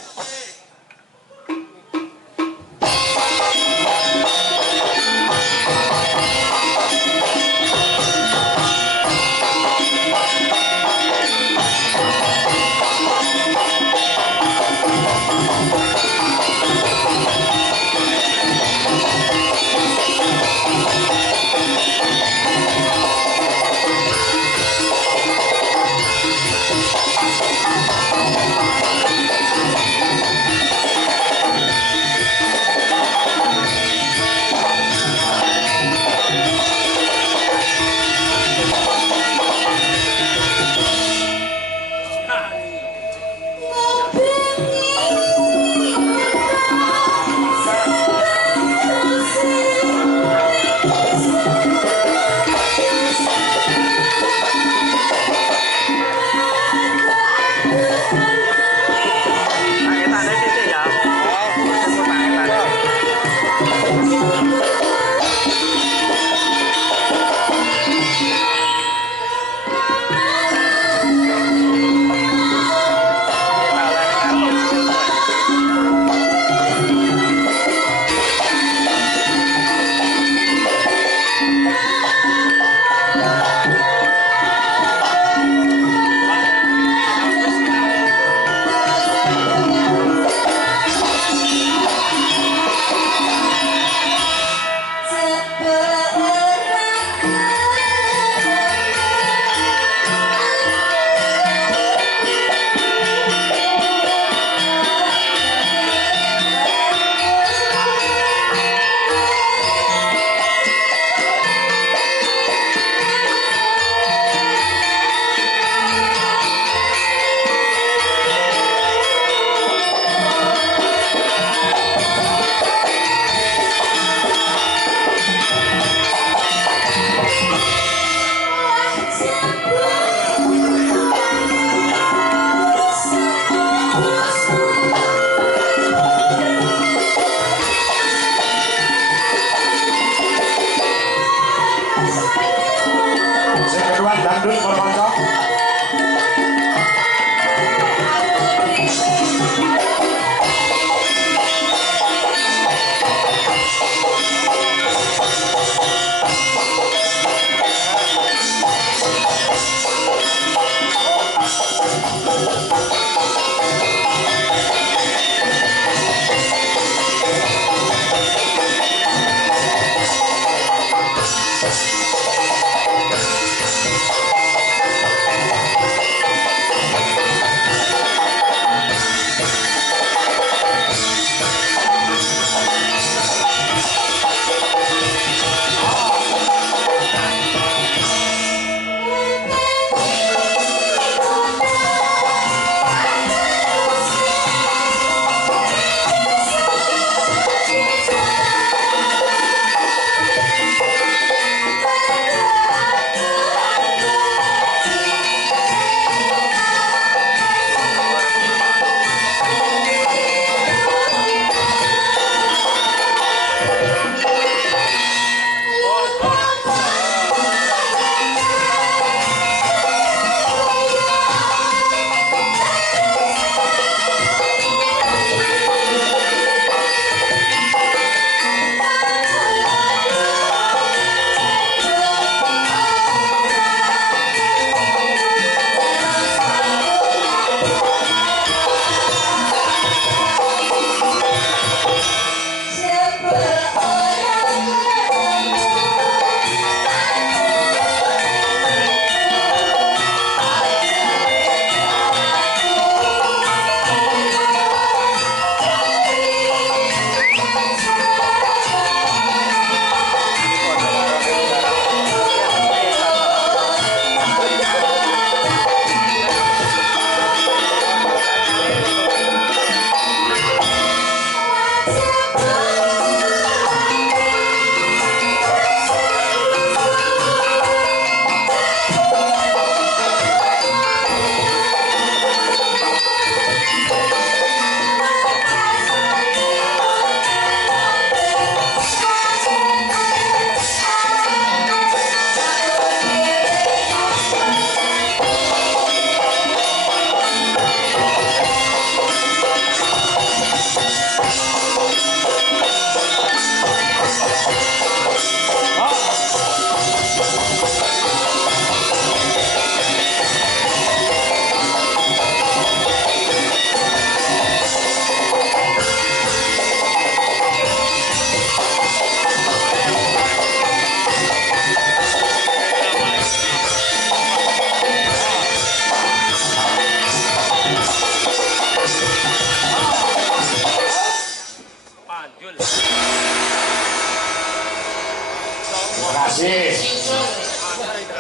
Terima kasih. Singsul.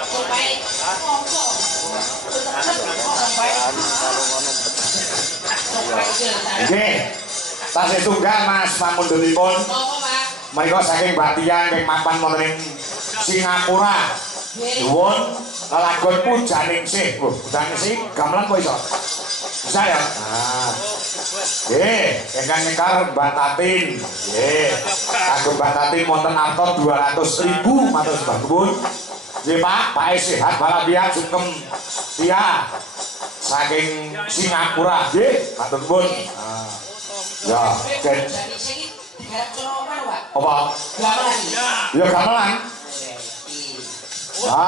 Sampai Oke, tasih tunggal Mas pamundhutipun. Menika saking Batian ing mapan wonten ing Singapura. Nuwun lelagon pujaning sih. Pujaning sih gamelan kok iso. Bisa ya? Nah. Nggih, ingkang nyekar Mbak Tatin. Nggih. Kagem Mbak Tatin wonten arta 200.000 matur sembah nuwun. Nggih Pak, Pak sehat walafiat sugeng tia. Saking Singapura, nggih, matur nuwun. Nah. Ya, den apa? Gamelan. Ya gamelan. Ah